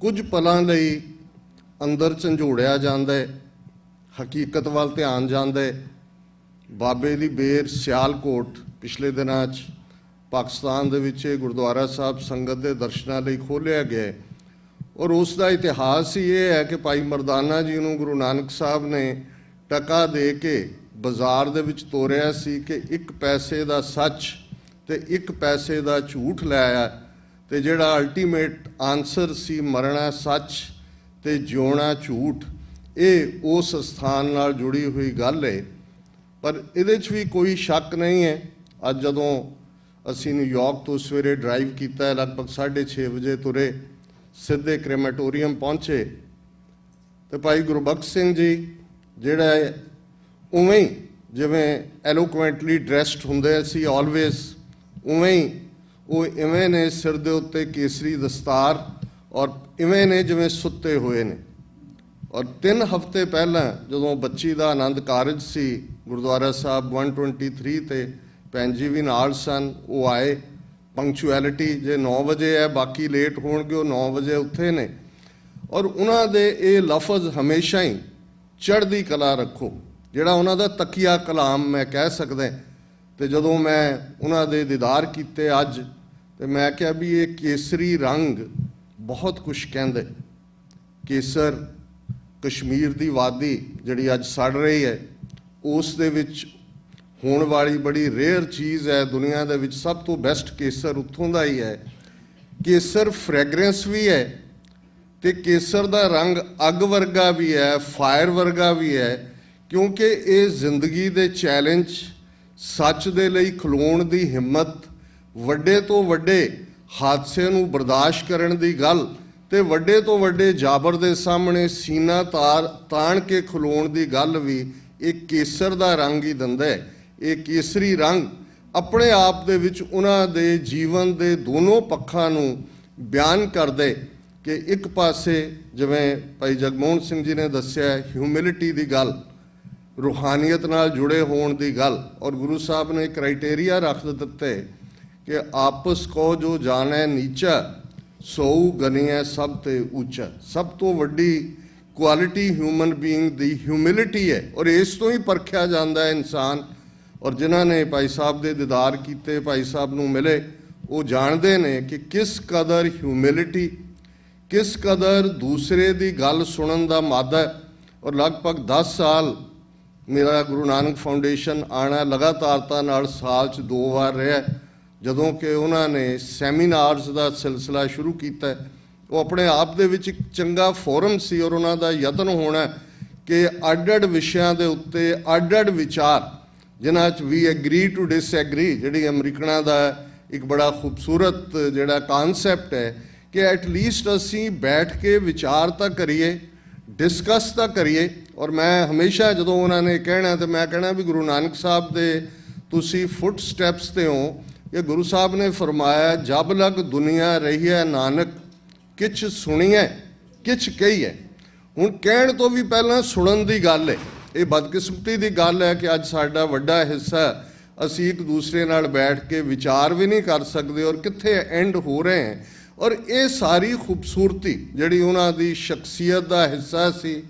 कुछ पलां लई अंदर झंझोड़िया जांदा है, हकीकत वाल ध्यान जांदा है। बाबे दी बेर सियालकोट पिछले दिनां च पाकिस्तान दे विच गुरुद्वारा साहब संगत के दर्शनां लई खोलिया गया और उसका इतिहास ही ये है कि भाई मरदाना जी नूं गुरु नानक साहब ने टका दे के बाजार दे विच तोरिया सी कि 1 पैसे का सच ते 1 पैसे का झूठ लाया, ते जिहड़ा अल्टीमेट आंसर सी मरना सच ते जिउणा झूठ, ये उस स्थान नाल जुड़ी हुई गल है। पर इहदे च भी कोई शक नहीं है। अज जदों असी न्यूयॉर्क तो सवेरे ड्राइव किया, लगभग 6:30 बजे तुरे, सीधे क्रेमेटोरीयम पहुँचे, तो भाई गुरबख्श सिंह जी जिहड़ा उवें ही जिवें एलोक्वेंटली ड्रैसड हुंदे सी ऑलवेज, उवें ही वो इवें ने सिर दे उत्ते केसरी दस्तार और इवें ने जिवें सुत्ते हुए ने। और 3 हफ्ते पहला जदों बच्ची का आनंद कारज सी गुरुद्वारा साहब 123 ते भैन जी भी नाल सन, वो आए। पंक्चुअलिटी जे 9 बजे है, बाकी लेट होणगे, 9 बजे उत्थे ने। और उन्हां दे ये लफज हमेशा ही चढ़दी कला रखो, जिहड़ा उन्हां दा तकिया कलाम मैं कह सकदा। ते जदों मैं उन्हां दे दीदार कीते अज, ते मैं कहा भी ये केसरी रंग बहुत कुछ कहंदे। केसर कश्मीर दी वादी जिहड़ी अज सड़ रही है, उस दे विच होण वाली बड़ी रेयर चीज़ है। दुनिया दे विच सब तो बेस्ट केसर उत्थों दा ही है। केसर फ्रैगरेंस भी है, ते केसर दा रंग अग वर्गा भी है, फायर वर्गा भी है, क्योंकि ये जिंदगी दे चैलेंज, सच दे लई खलोण दी हिम्मत, वड्डे तो वड्डे हादसे नूं बर्दाश्त करन दी गल, ते वड्डे तो वड्डे जाबर दे सामने सीना ताण के खलोण दी गल भी ਇਹ ਕੇਸਰ ਦਾ ਰੰਗ ਹੀ ਦਿੰਦਾ ਹੈ। ਇਹ ਕੇਸਰੀ ਰੰਗ ਆਪਣੇ ਆਪ ਦੇ ਵਿੱਚ ਉਹਨਾਂ ਦੇ ਜੀਵਨ ਦੇ ਦੋਨੋਂ ਪੱਖਾਂ ਨੂੰ ਬਿਆਨ ਕਰਦੇ ਕਿ ਇੱਕ ਪਾਸੇ ਜਿਵੇਂ ਭਾਈ ਜਗਮੋਹਨ ਸਿੰਘ ਜੀ ਨੇ ਦੱਸਿਆ ਹਿਊਮਿਲਿਟੀ ਦੀ ਗੱਲ, ਰੂਹਾਨੀਅਤ ਨਾਲ ਜੁੜੇ ਹੋਣ ਦੀ ਗੱਲ, ਔਰ ਗੁਰੂ ਸਾਹਿਬ ਨੇ ਕ੍ਰਾਈਟੇਰੀਆ ਰੱਖ ਦਿੱਤੇ ਕਿ ਆਪਸ ਕੋ ਜੋ ਜਾਣੈ ਨੀਚਾ ਸੋ ਗਨੀਐ ਸਭ ਤੇ ਉੱਚਾ। ਸਭ ਤੋਂ ਵੱਡੀ ਕੁਆਲਿਟੀ ਹਿਊਮਨ ਬੀਇੰਗ ਦੀ ਹਿਊਮਿਲਿਟੀ ਹੈ, ਔਰ ਇਸ ਤੋਂ ਹੀ ਪਰਖਿਆ ਜਾਂਦਾ ਹੈ ਇਨਸਾਨ। ਔਰ ਜਿਨ੍ਹਾਂ ਨੇ ਭਾਈ ਸਾਹਿਬ ਦੇ ਦੀਦਾਰ ਕੀਤੇ, ਭਾਈ ਸਾਹਿਬ ਨੂੰ ਮਿਲੇ, ਉਹ ਜਾਣਦੇ ਨੇ ਕਿ ਕਿਸ ਕਦਰ ਹਿਊਮਿਲਿਟੀ, ਕਿਸ ਕਦਰ ਦੂਸਰੇ ਦੀ ਗੱਲ ਸੁਣਨ ਦਾ ਮਾਦਾ ਹੈ। ਔਰ ਲਗਭਗ 10 ਸਾਲ ਮੇਰਾ ਗੁਰੂ ਨਾਨਕ ਫਾਊਂਡੇਸ਼ਨ ਆਉਣਾ ਲਗਾਤਾਰਤਾ ਨਾਲ ਸਾਲ 'ਚ 2 ਵਾਰ ਰਿਹਾ, ਜਦੋਂ ਕਿ ਉਹਨਾਂ ਨੇ ਸੈਮੀਨਾਰਸ ਦਾ ਸਿਲਸਿਲਾ ਸ਼ੁਰੂ ਕੀਤਾ। ਉਹ ਆਪਣੇ ਆਪ ਦੇ ਵਿੱਚ ਇੱਕ ਚੰਗਾ ਫੋਰਮ ਸੀ, ਔਰ ਉਹਨਾਂ ਦਾ ਯਤਨ ਹੋਣਾ ਕਿ ਅੱਡ-ਅੱਡ ਵਿਸ਼ਿਆਂ ਦੇ ਉੱਤੇ ਅੱਡ-ਅੱਡ ਵਿਚਾਰ, ਜਿਨ੍ਹਾਂ 'ਚ ਵੀ ਐਗਰੀ ਟੂ ਡਿਸਐਗਰੀ, ਜਿਹੜੀ ਅਮਰੀਕਨਾਂ ਦਾ ਇੱਕ ਬੜਾ ਖੂਬਸੂਰਤ ਜਿਹੜਾ ਕਾਨਸੈਪਟ ਹੈ ਕਿ ਐਟਲੀਸਟ ਅਸੀਂ ਬੈਠ ਕੇ ਵਿਚਾਰ ਤਾਂ ਕਰੀਏ, ਡਿਸਕਸ ਤਾਂ ਕਰੀਏ। ਔਰ ਮੈਂ ਹਮੇਸ਼ਾ ਜਦੋਂ ਉਹਨਾਂ ਨੇ ਕਹਿਣਾ ਤੇ ਮੈਂ ਕਹਿਣਾ ਵੀ ਗੁਰੂ ਨਾਨਕ ਸਾਹਿਬ ਦੇ ਤੁਸੀਂ ਫੁੱਟ ਸਟੈਪਸ 'ਤੇ ਹੋ। ਇਹ ਗੁਰੂ ਸਾਹਿਬ ਨੇ ਫਰਮਾਇਆ ਜਬ ਲਗ ਦੁਨੀਆ ਰਹੀ ਹੈ ਨਾਨਕ ਕਿਛ ਸੁਣੀਐ ਕਿਛ ਕਹੀਐ। ਹੁਣ ਕਹਿਣ ਤੋਂ ਵੀ ਪਹਿਲਾਂ ਸੁਣਨ ਦੀ ਗੱਲ ਹੈ। ਇਹ ਬਦਕਿਸਮਤੀ ਦੀ ਗੱਲ ਹੈ ਕਿ ਅੱਜ ਸਾਡਾ ਵੱਡਾ ਹਿੱਸਾ ਅਸੀਂ ਇੱਕ ਦੂਸਰੇ ਨਾਲ ਬੈਠ ਕੇ ਵਿਚਾਰ ਵੀ ਨਹੀਂ ਕਰ ਸਕਦੇ, ਔਰ ਕਿੱਥੇ ਐਂਡ ਹੋ ਰਹੇ ਹੈ। ਔਰ ਇਹ ਸਾਰੀ ਖੂਬਸੂਰਤੀ ਜਿਹੜੀ ਉਹਨਾਂ ਦੀ ਸ਼ਖਸੀਅਤ ਦਾ ਹਿੱਸਾ ਸੀ,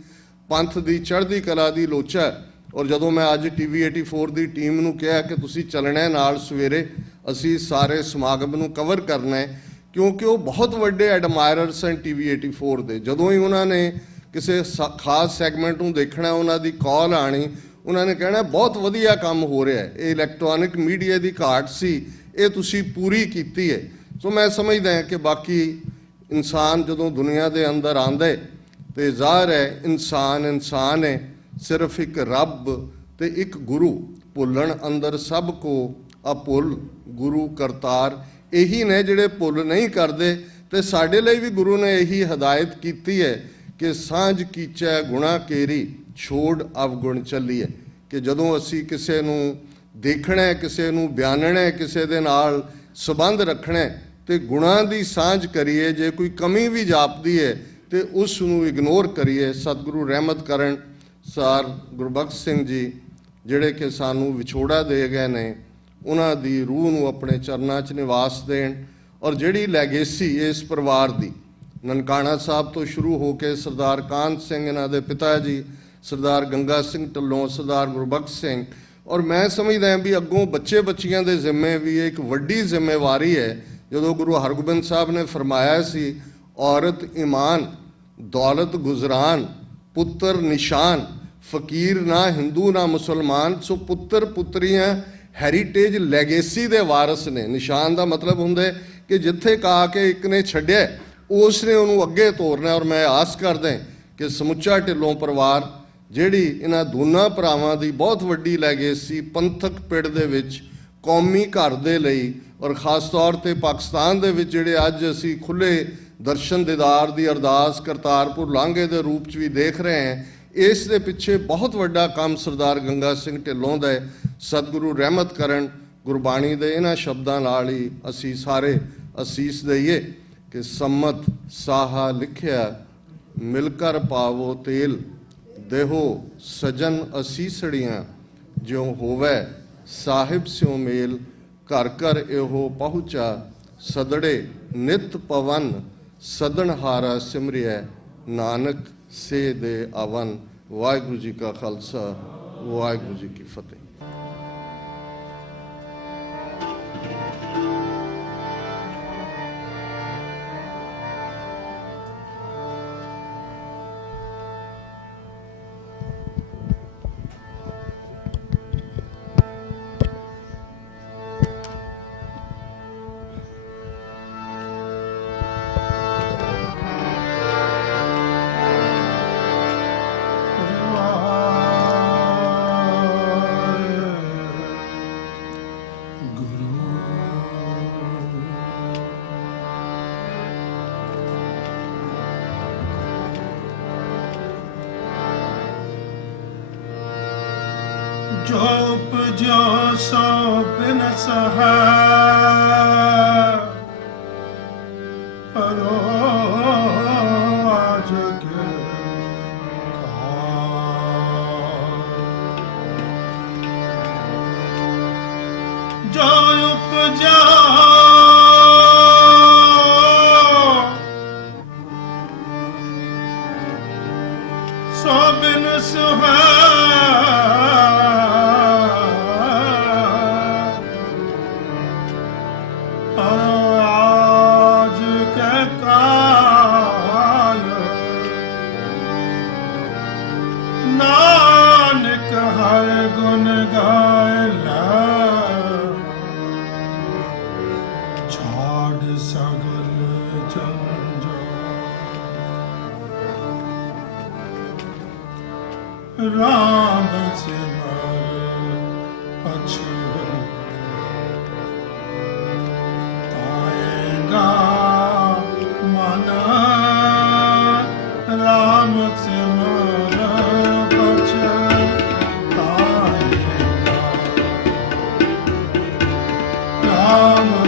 ਪੰਥ ਦੀ ਚੜ੍ਹਦੀ ਕਲਾ ਦੀ ਲੋਚਾ। ਔਰ ਜਦੋਂ ਮੈਂ ਅੱਜ TV 84 ਦੀ ਟੀਮ ਨੂੰ ਕਿਹਾ ਕਿ ਤੁਸੀਂ ਚੱਲਣਾ ਨਾਲ ਸਵੇਰੇ, ਅਸੀਂ ਸਾਰੇ ਸਮਾਗਮ ਨੂੰ ਕਵਰ ਕਰਨਾ ਹੈ, ਕਿਉਂਕਿ ਉਹ ਬਹੁਤ ਵੱਡੇ ਐਡਮਾਇਰਰ ਸਨ TV 84 ਦੇ। ਜਦੋਂ ਹੀ ਉਹਨਾਂ ਨੇ ਕਿਸੇ ਖਾਸ ਸੈਗਮੈਂਟ ਨੂੰ ਦੇਖਣਾ, ਉਹਨਾਂ ਦੀ ਕਾਲ ਆਣੀ, ਉਹਨਾਂ ਨੇ ਕਹਿਣਾ ਬਹੁਤ ਵਧੀਆ ਕੰਮ ਹੋ ਰਿਹਾ ਹੈ, ਇਹ ਇਲੈਕਟ੍ਰੋਨਿਕ ਮੀਡੀਆ ਦੀ ਘਾਟ ਸੀ, ਇਹ ਤੁਸੀਂ ਪੂਰੀ ਕੀਤੀ ਹੈ। ਸੋ ਮੈਂ ਸਮਝਦਾ ਕਿ ਬਾਕੀ ਇਨਸਾਨ ਜਦੋਂ ਦੁਨੀਆ ਦੇ ਅੰਦਰ ਆਉਂਦਾ ਤੇ ਜ਼ਾਹਰ ਹੈ ਇਨਸਾਨ ਹੈ, ਸਿਰਫ ਇੱਕ ਰੱਬ ਤੇ ਇੱਕ ਗੁਰੂ ਭੁੱਲਣ ਅੰਦਰ ਸਭ ਕੋ ਅਭੁੱਲ ਗੁਰੂ ਕਰਤਾਰ ਇਹੀ ਨੇ ਜਿਹੜੇ ਭੁੱਲ ਨਹੀਂ ਕਰਦੇ। ਤੇ ਸਾਡੇ ਲਈ ਵੀ ਗੁਰੂ ਨੇ ਇਹੀ ਹਦਾਇਤ ਕੀਤੀ ਹੈ ਕਿ ਸਾਂਝ ਕੀਚੈ ਗੁਣਾ ਕੇਰੀ ਛੋੜ ਅਵਗੁਣ ਚੱਲੀਏ, ਕਿ ਜਦੋਂ ਅਸੀਂ ਕਿਸੇ ਨੂੰ ਦੇਖਣਾ, ਕਿਸੇ ਨੂੰ ਬਿਆਨਣਾ, ਕਿਸੇ ਦੇ ਨਾਲ ਸੰਬੰਧ ਰੱਖਣਾ ਤੇ ਗੁਣਾਂ ਦੀ ਸਾਂਝ ਕਰੀਏ। ਜੇ ਕੋਈ ਕਮੀ ਵੀ ਜਾਪਦੀ ਹੈ ਤੇ ਉਸ ਨੂੰ ਇਗਨੋਰ ਕਰੀਏ। ਸਤਿਗੁਰੂ ਰਹਿਮਤ ਕਰਨ ਸਰ ਗੁਰਬਖਸ਼ ਸਿੰਘ ਜੀ ਜਿਹੜੇ ਕਿ ਸਾਨੂੰ ਵਿਛੋੜਾ ਦੇ ਗਏ ਨੇ, ਉਹਨਾਂ ਦੀ ਰੂਹ ਨੂੰ ਆਪਣੇ ਚਰਨਾਂ 'ਚ ਨਿਵਾਸ ਦੇਣ। ਔਰ ਜਿਹੜੀ ਲੈਗੇਸੀ ਇਸ ਪਰਿਵਾਰ ਦੀ ਨਨਕਾਣਾ ਸਾਹਿਬ ਤੋਂ ਸ਼ੁਰੂ ਹੋ ਕੇ ਸਰਦਾਰ ਕਾਹਨ ਸਿੰਘ ਇਹਨਾਂ ਦੇ ਪਿਤਾ ਜੀ, ਸਰਦਾਰ ਗੰਗਾ ਸਿੰਘ ਢੱਲੋਂ, ਸਰਦਾਰ ਗੁਰਬਖਸ਼ ਸਿੰਘ, ਔਰ ਮੈਂ ਸਮਝਦਾ ਹਾਂ ਵੀ ਅੱਗੋਂ ਬੱਚੇ ਬੱਚੀਆਂ ਦੇ ਜ਼ਿੰਮੇ ਵੀ ਇੱਕ ਵੱਡੀ ਜ਼ਿੰਮੇਵਾਰੀ ਹੈ। ਜਦੋਂ ਗੁਰੂ ਹਰਗੋਬਿੰਦ ਸਾਹਿਬ ਨੇ ਫਰਮਾਇਆ ਸੀ ਔਰਤ ਈਮਾਨ ਦੌਲਤ ਗੁਜ਼ਰਾਨ ਪੁੱਤਰ ਨਿਸ਼ਾਨ ਫਕੀਰ ਨਾ ਹਿੰਦੂ ਨਾ ਮੁਸਲਮਾਨ। ਸੋ ਪੁੱਤਰ ਪੁੱਤਰੀਆਂ ਹੈਰੀਟੇਜ ਲੈਗੇਸੀ ਦੇ ਵਾਰਸ ਨੇ। ਨਿਸ਼ਾਨ ਦਾ ਮਤਲਬ ਹੁੰਦਾ ਕਿ ਜਿੱਥੇ ਕਾ ਕੇ ਇੱਕ ਨੇ ਛੱਡਿਆ ਉਸ ਨੇ ਉਹਨੂੰ ਅੱਗੇ ਤੋਰਨਾ। ਔਰ ਮੈਂ ਆਸ ਕਰਦਾ ਕਿ ਸਮੁੱਚਾ ਢਿੱਲੋਂ ਪਰਿਵਾਰ ਜਿਹੜੀ ਇਹਨਾਂ ਦੋਨਾਂ ਭਰਾਵਾਂ ਦੀ ਬਹੁਤ ਵੱਡੀ ਲੈਗੇਸੀ ਪੰਥਕ ਪਿੜ ਦੇ ਵਿੱਚ ਕੌਮੀ ਘਰ ਦੇ ਲਈ, ਔਰ ਖ਼ਾਸ ਤੌਰ 'ਤੇ ਪਾਕਿਸਤਾਨ ਦੇ ਵਿੱਚ ਜਿਹੜੇ ਅੱਜ ਅਸੀਂ ਖੁੱਲ੍ਹੇ ਦਰਸ਼ਨ ਦੀਦਾਰ ਦੀ ਅਰਦਾਸ ਕਰਤਾਰਪੁਰ ਲਾਂਘੇ ਦੇ ਰੂਪ 'ਚ ਵੀ ਦੇਖ ਰਹੇ ਹਾਂ, ਇਸ ਦੇ ਪਿੱਛੇ ਬਹੁਤ ਵੱਡਾ ਕੰਮ ਸਰਦਾਰ ਗੰਗਾ ਸਿੰਘ ਢਿੱਲੋਂ ਦਾ ਹੈ। ਸਤਿਗੁਰੂ ਰਹਿਮਤ ਕਰਨ। ਗੁਰਬਾਣੀ ਦੇ ਇਹਨਾਂ ਸ਼ਬਦਾਂ ਨਾਲ ਹੀ ਅਸੀਂ ਸਾਰੇ ਅਸੀਸ ਦਈਏ ਕਿ ਸੰਮਤ ਸਾਹਾ ਲਿਖਿਆ ਮਿਲ ਕਰ ਪਾਵੋ ਤੇਲ ਦੇਹੋ ਸਜਨ ਅਸੀਸੜੀਆਂ ਜਿਉ ਹੋਵੇ ਸਾਹਿਬ ਸਿਉ ਮੇਲ ਘਰ ਘਰ ਇਹੋ ਪਹੁੰਚਾ ਸਦੜੇ ਨਿਤ ਪਵਨ ਸਦਨਹਾਰਾ ਸਿਮਰਿਐ ਨਾਨਕ ਸੇ ਦੇ ਅਵਨ। ਵਾਹਿਗੁਰੂ ਜੀ ਕਾ ਖਾਲਸਾ ਵਾਹਿਗੁਰੂ ਜੀ ਕੀ ਫਤਿਹ। ਜੋ ਸੋ ਬਿਨ ਸਹਾ ਪਰੋ ਆਜ ਕੇ ਜੋ ਉਪਜਾ ਸੋ ਬਿਨ ਸੁਹਾ ਆਜ ਕੇ ਕਾਲ ਨਾਨਕ ਹਰ ਗੁਣ ਗਾਇ ਲਾ ਛਾੜ ਸਗਲ ਜੰਜੋ ਰਾਮ ਸਿਮਰ ਅਛਤਾਏਗਾ ਮਨ ਰਾਮ ਸਿਮਰ ਪਛਤਾਏਗਾ ਰਾਮ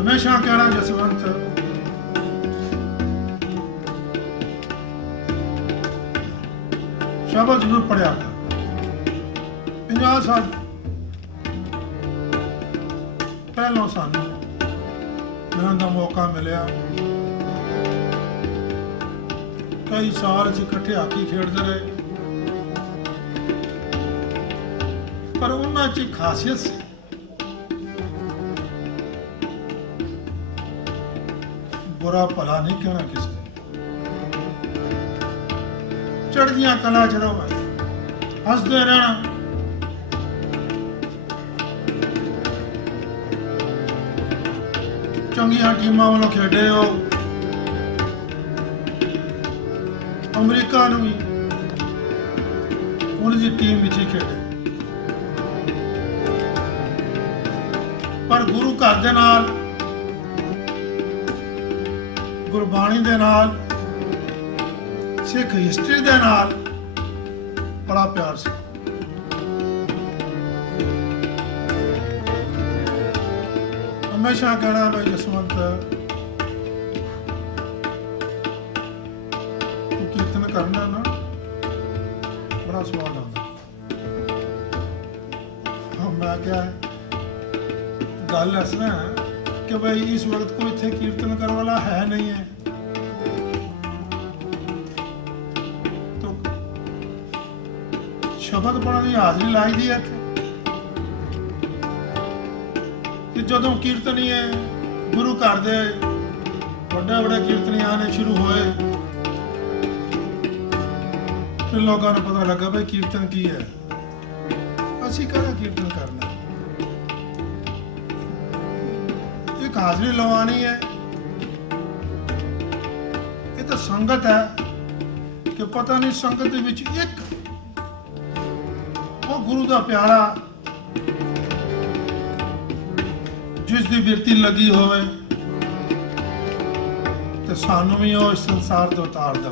ਹਮੇਸ਼ਾ ਕਹਿਣਾ ਜਸਵੰਤ ਸ਼ਬਦ ਜ਼ਰੂਰ ਪੜਿਆ 50 ਸਾਲ ਪਹਿਲਾਂ ਸਾਨੂੰ ਮਿਲਣ ਦਾ ਮੌਕਾ ਮਿਲਿਆ ਕਈ ਸਾਲ ਅਸੀਂ ਇਕੱਠੇ ਹਾਕੀ ਖੇਡਦੇ ਰਹੇ ਪਰ ਉਹਨਾਂ 'ਚ ਇੱਕ ਖਾਸੀਅਤ ਸੀ बुरा भला नहीं कहना किसी चढ़दियां कला च रहो हसदे रहना चंगियां टीमां वालों खेडे हो अमरीका नूं भी उनकी टीम विच ही खेडे पर गुरु घर दे नाल ਗੁਰਬਾਣੀ ਦੇ ਨਾਲ ਸਿੱਖ ਹਿਸਟਰੀ ਦੇ ਨਾਲ ਬੜਾ ਪਿਆਰ ਸੀ ਹਮੇਸ਼ਾ ਕਹਿਣਾ ਮੈਂ ਜਸਵੰਤ ਕੀਰਤਨ ਕਰਨਾ ਨਾ ਬੜਾ ਸਵਾਦ ਆਉਂਦਾ ਮੈਂ ਕਿਹਾ ਗੱਲ ਐਸਾ कि भाई इस वक्त कोई इतने कीर्तन करने वाला है नहीं है, तो शब्द पढ़ने की हाजरी लाई दी है कि जदों कीर्तनी है गुरु घर दे बड़े बड़े कीर्तनी आने शुरू होए, फिर लोगों को पता लगा भाई कीर्तन की है, असी कहना कीर्तन करना है। एक हाजरी लवानी है, ये तो संगत है कि पता नहीं संगत दे विच एक वो गुरु का प्यारा जिसकी बिरती लगी होवे ते सानू भी वो इस संसार तो उतार दे।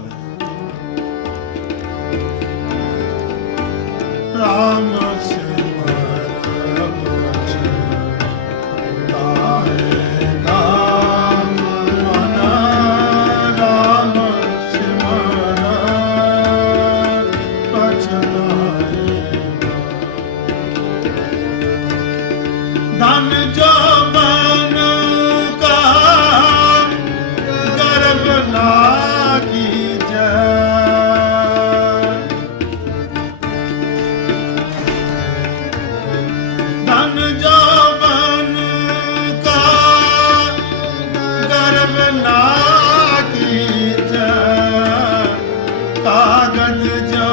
राम धन जो बन का गर्भ ना कीजै, धन जो बन का गर्भ ना कीजै, कागज जो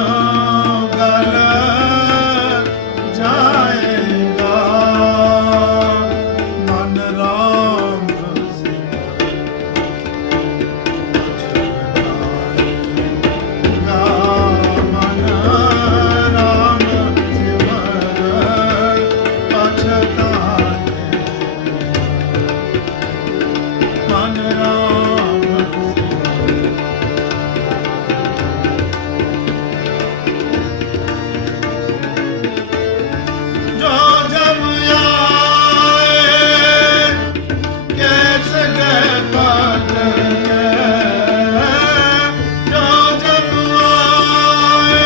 गल जाएगा, मन राम सिमरगा, मन राम सिमर पछताए, मन राम सिमर। जो जब आए कैसे गए पद के, जो जब आए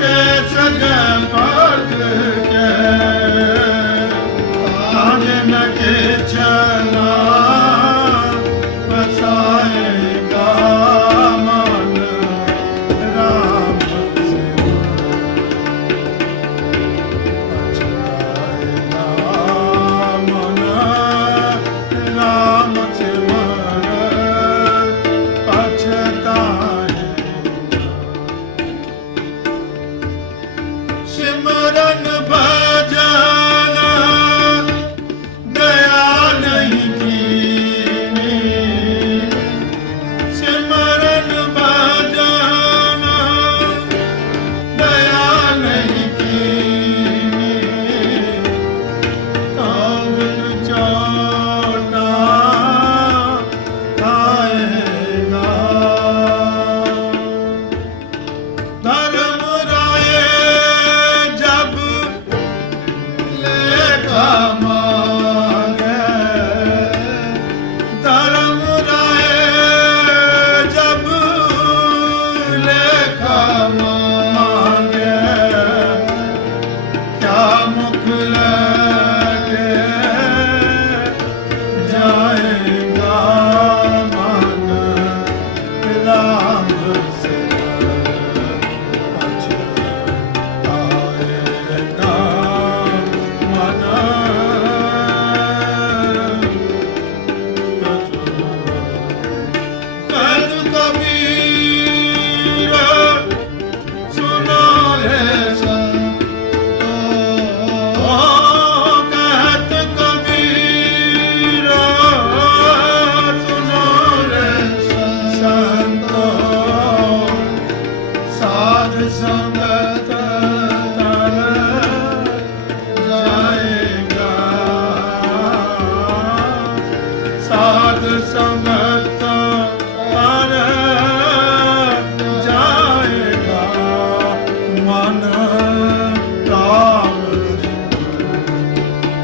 कैसे गए पद के, आगे न के चला बसाएगा, मन राम सिमर पछताएगा, मन राम सिमर पछताएगा। सिमरन भजन दया नहीं कीनी, सिमरन भजन दया नहीं कीनी, काबिल चोटा खाएगा। धर्म राय जब लेखा मांगे, धर्म राय जब लेखा मांगे, क्या मुख लेके जाएगा, मन राम से पछताएगा, मन कद कबीर सुनो रे संतो, कहत कबीर सुनो रे संतो, साध संगत तर जाएगा, साध संगत तर जाएगा, मन राम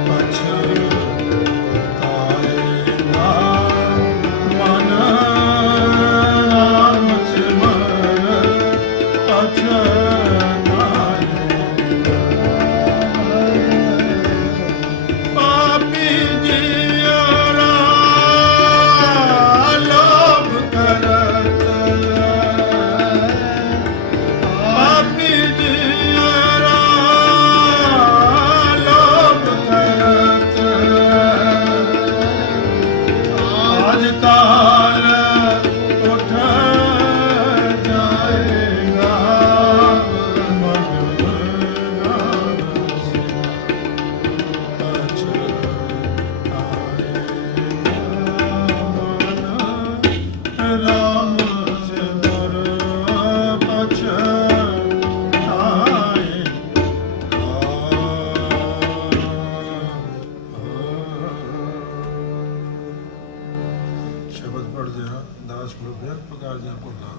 पछताएगा, मन राम सिमर पछताएगा। पापी जी ਸ਼ਬਦ ਪੜ੍ਹਦੇ ਹਾਂ ਦਾਸ ਗੁਰੂ ਬੇਅੰਤ ਪ੍ਰਕਾਰ ਦੀਆਂ ਭੁੱਲਾਂ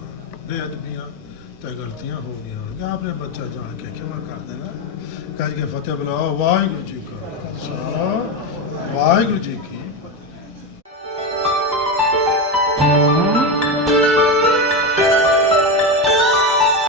ਬੇਅਦਬੀਆਂ ਤੇ ਗਲਤੀਆਂ ਹੋ ਗਈਆਂ ਹੋਣਗੀਆਂ ਆਪਣੇ ਬੱਚਾ ਜਾਣ ਕੇ ਖਿਮਾ ਕਰ ਦੇਣਾ ਕੱਜ ਕੇ ਫਤਿਹ ਬੁਲਾਓ ਵਾਹਿਗੁਰੂ ਜੀ ਕਾ ਖਾਲਸਾ ਵਾਹਿਗੁਰੂ ਜੀ ਕੀ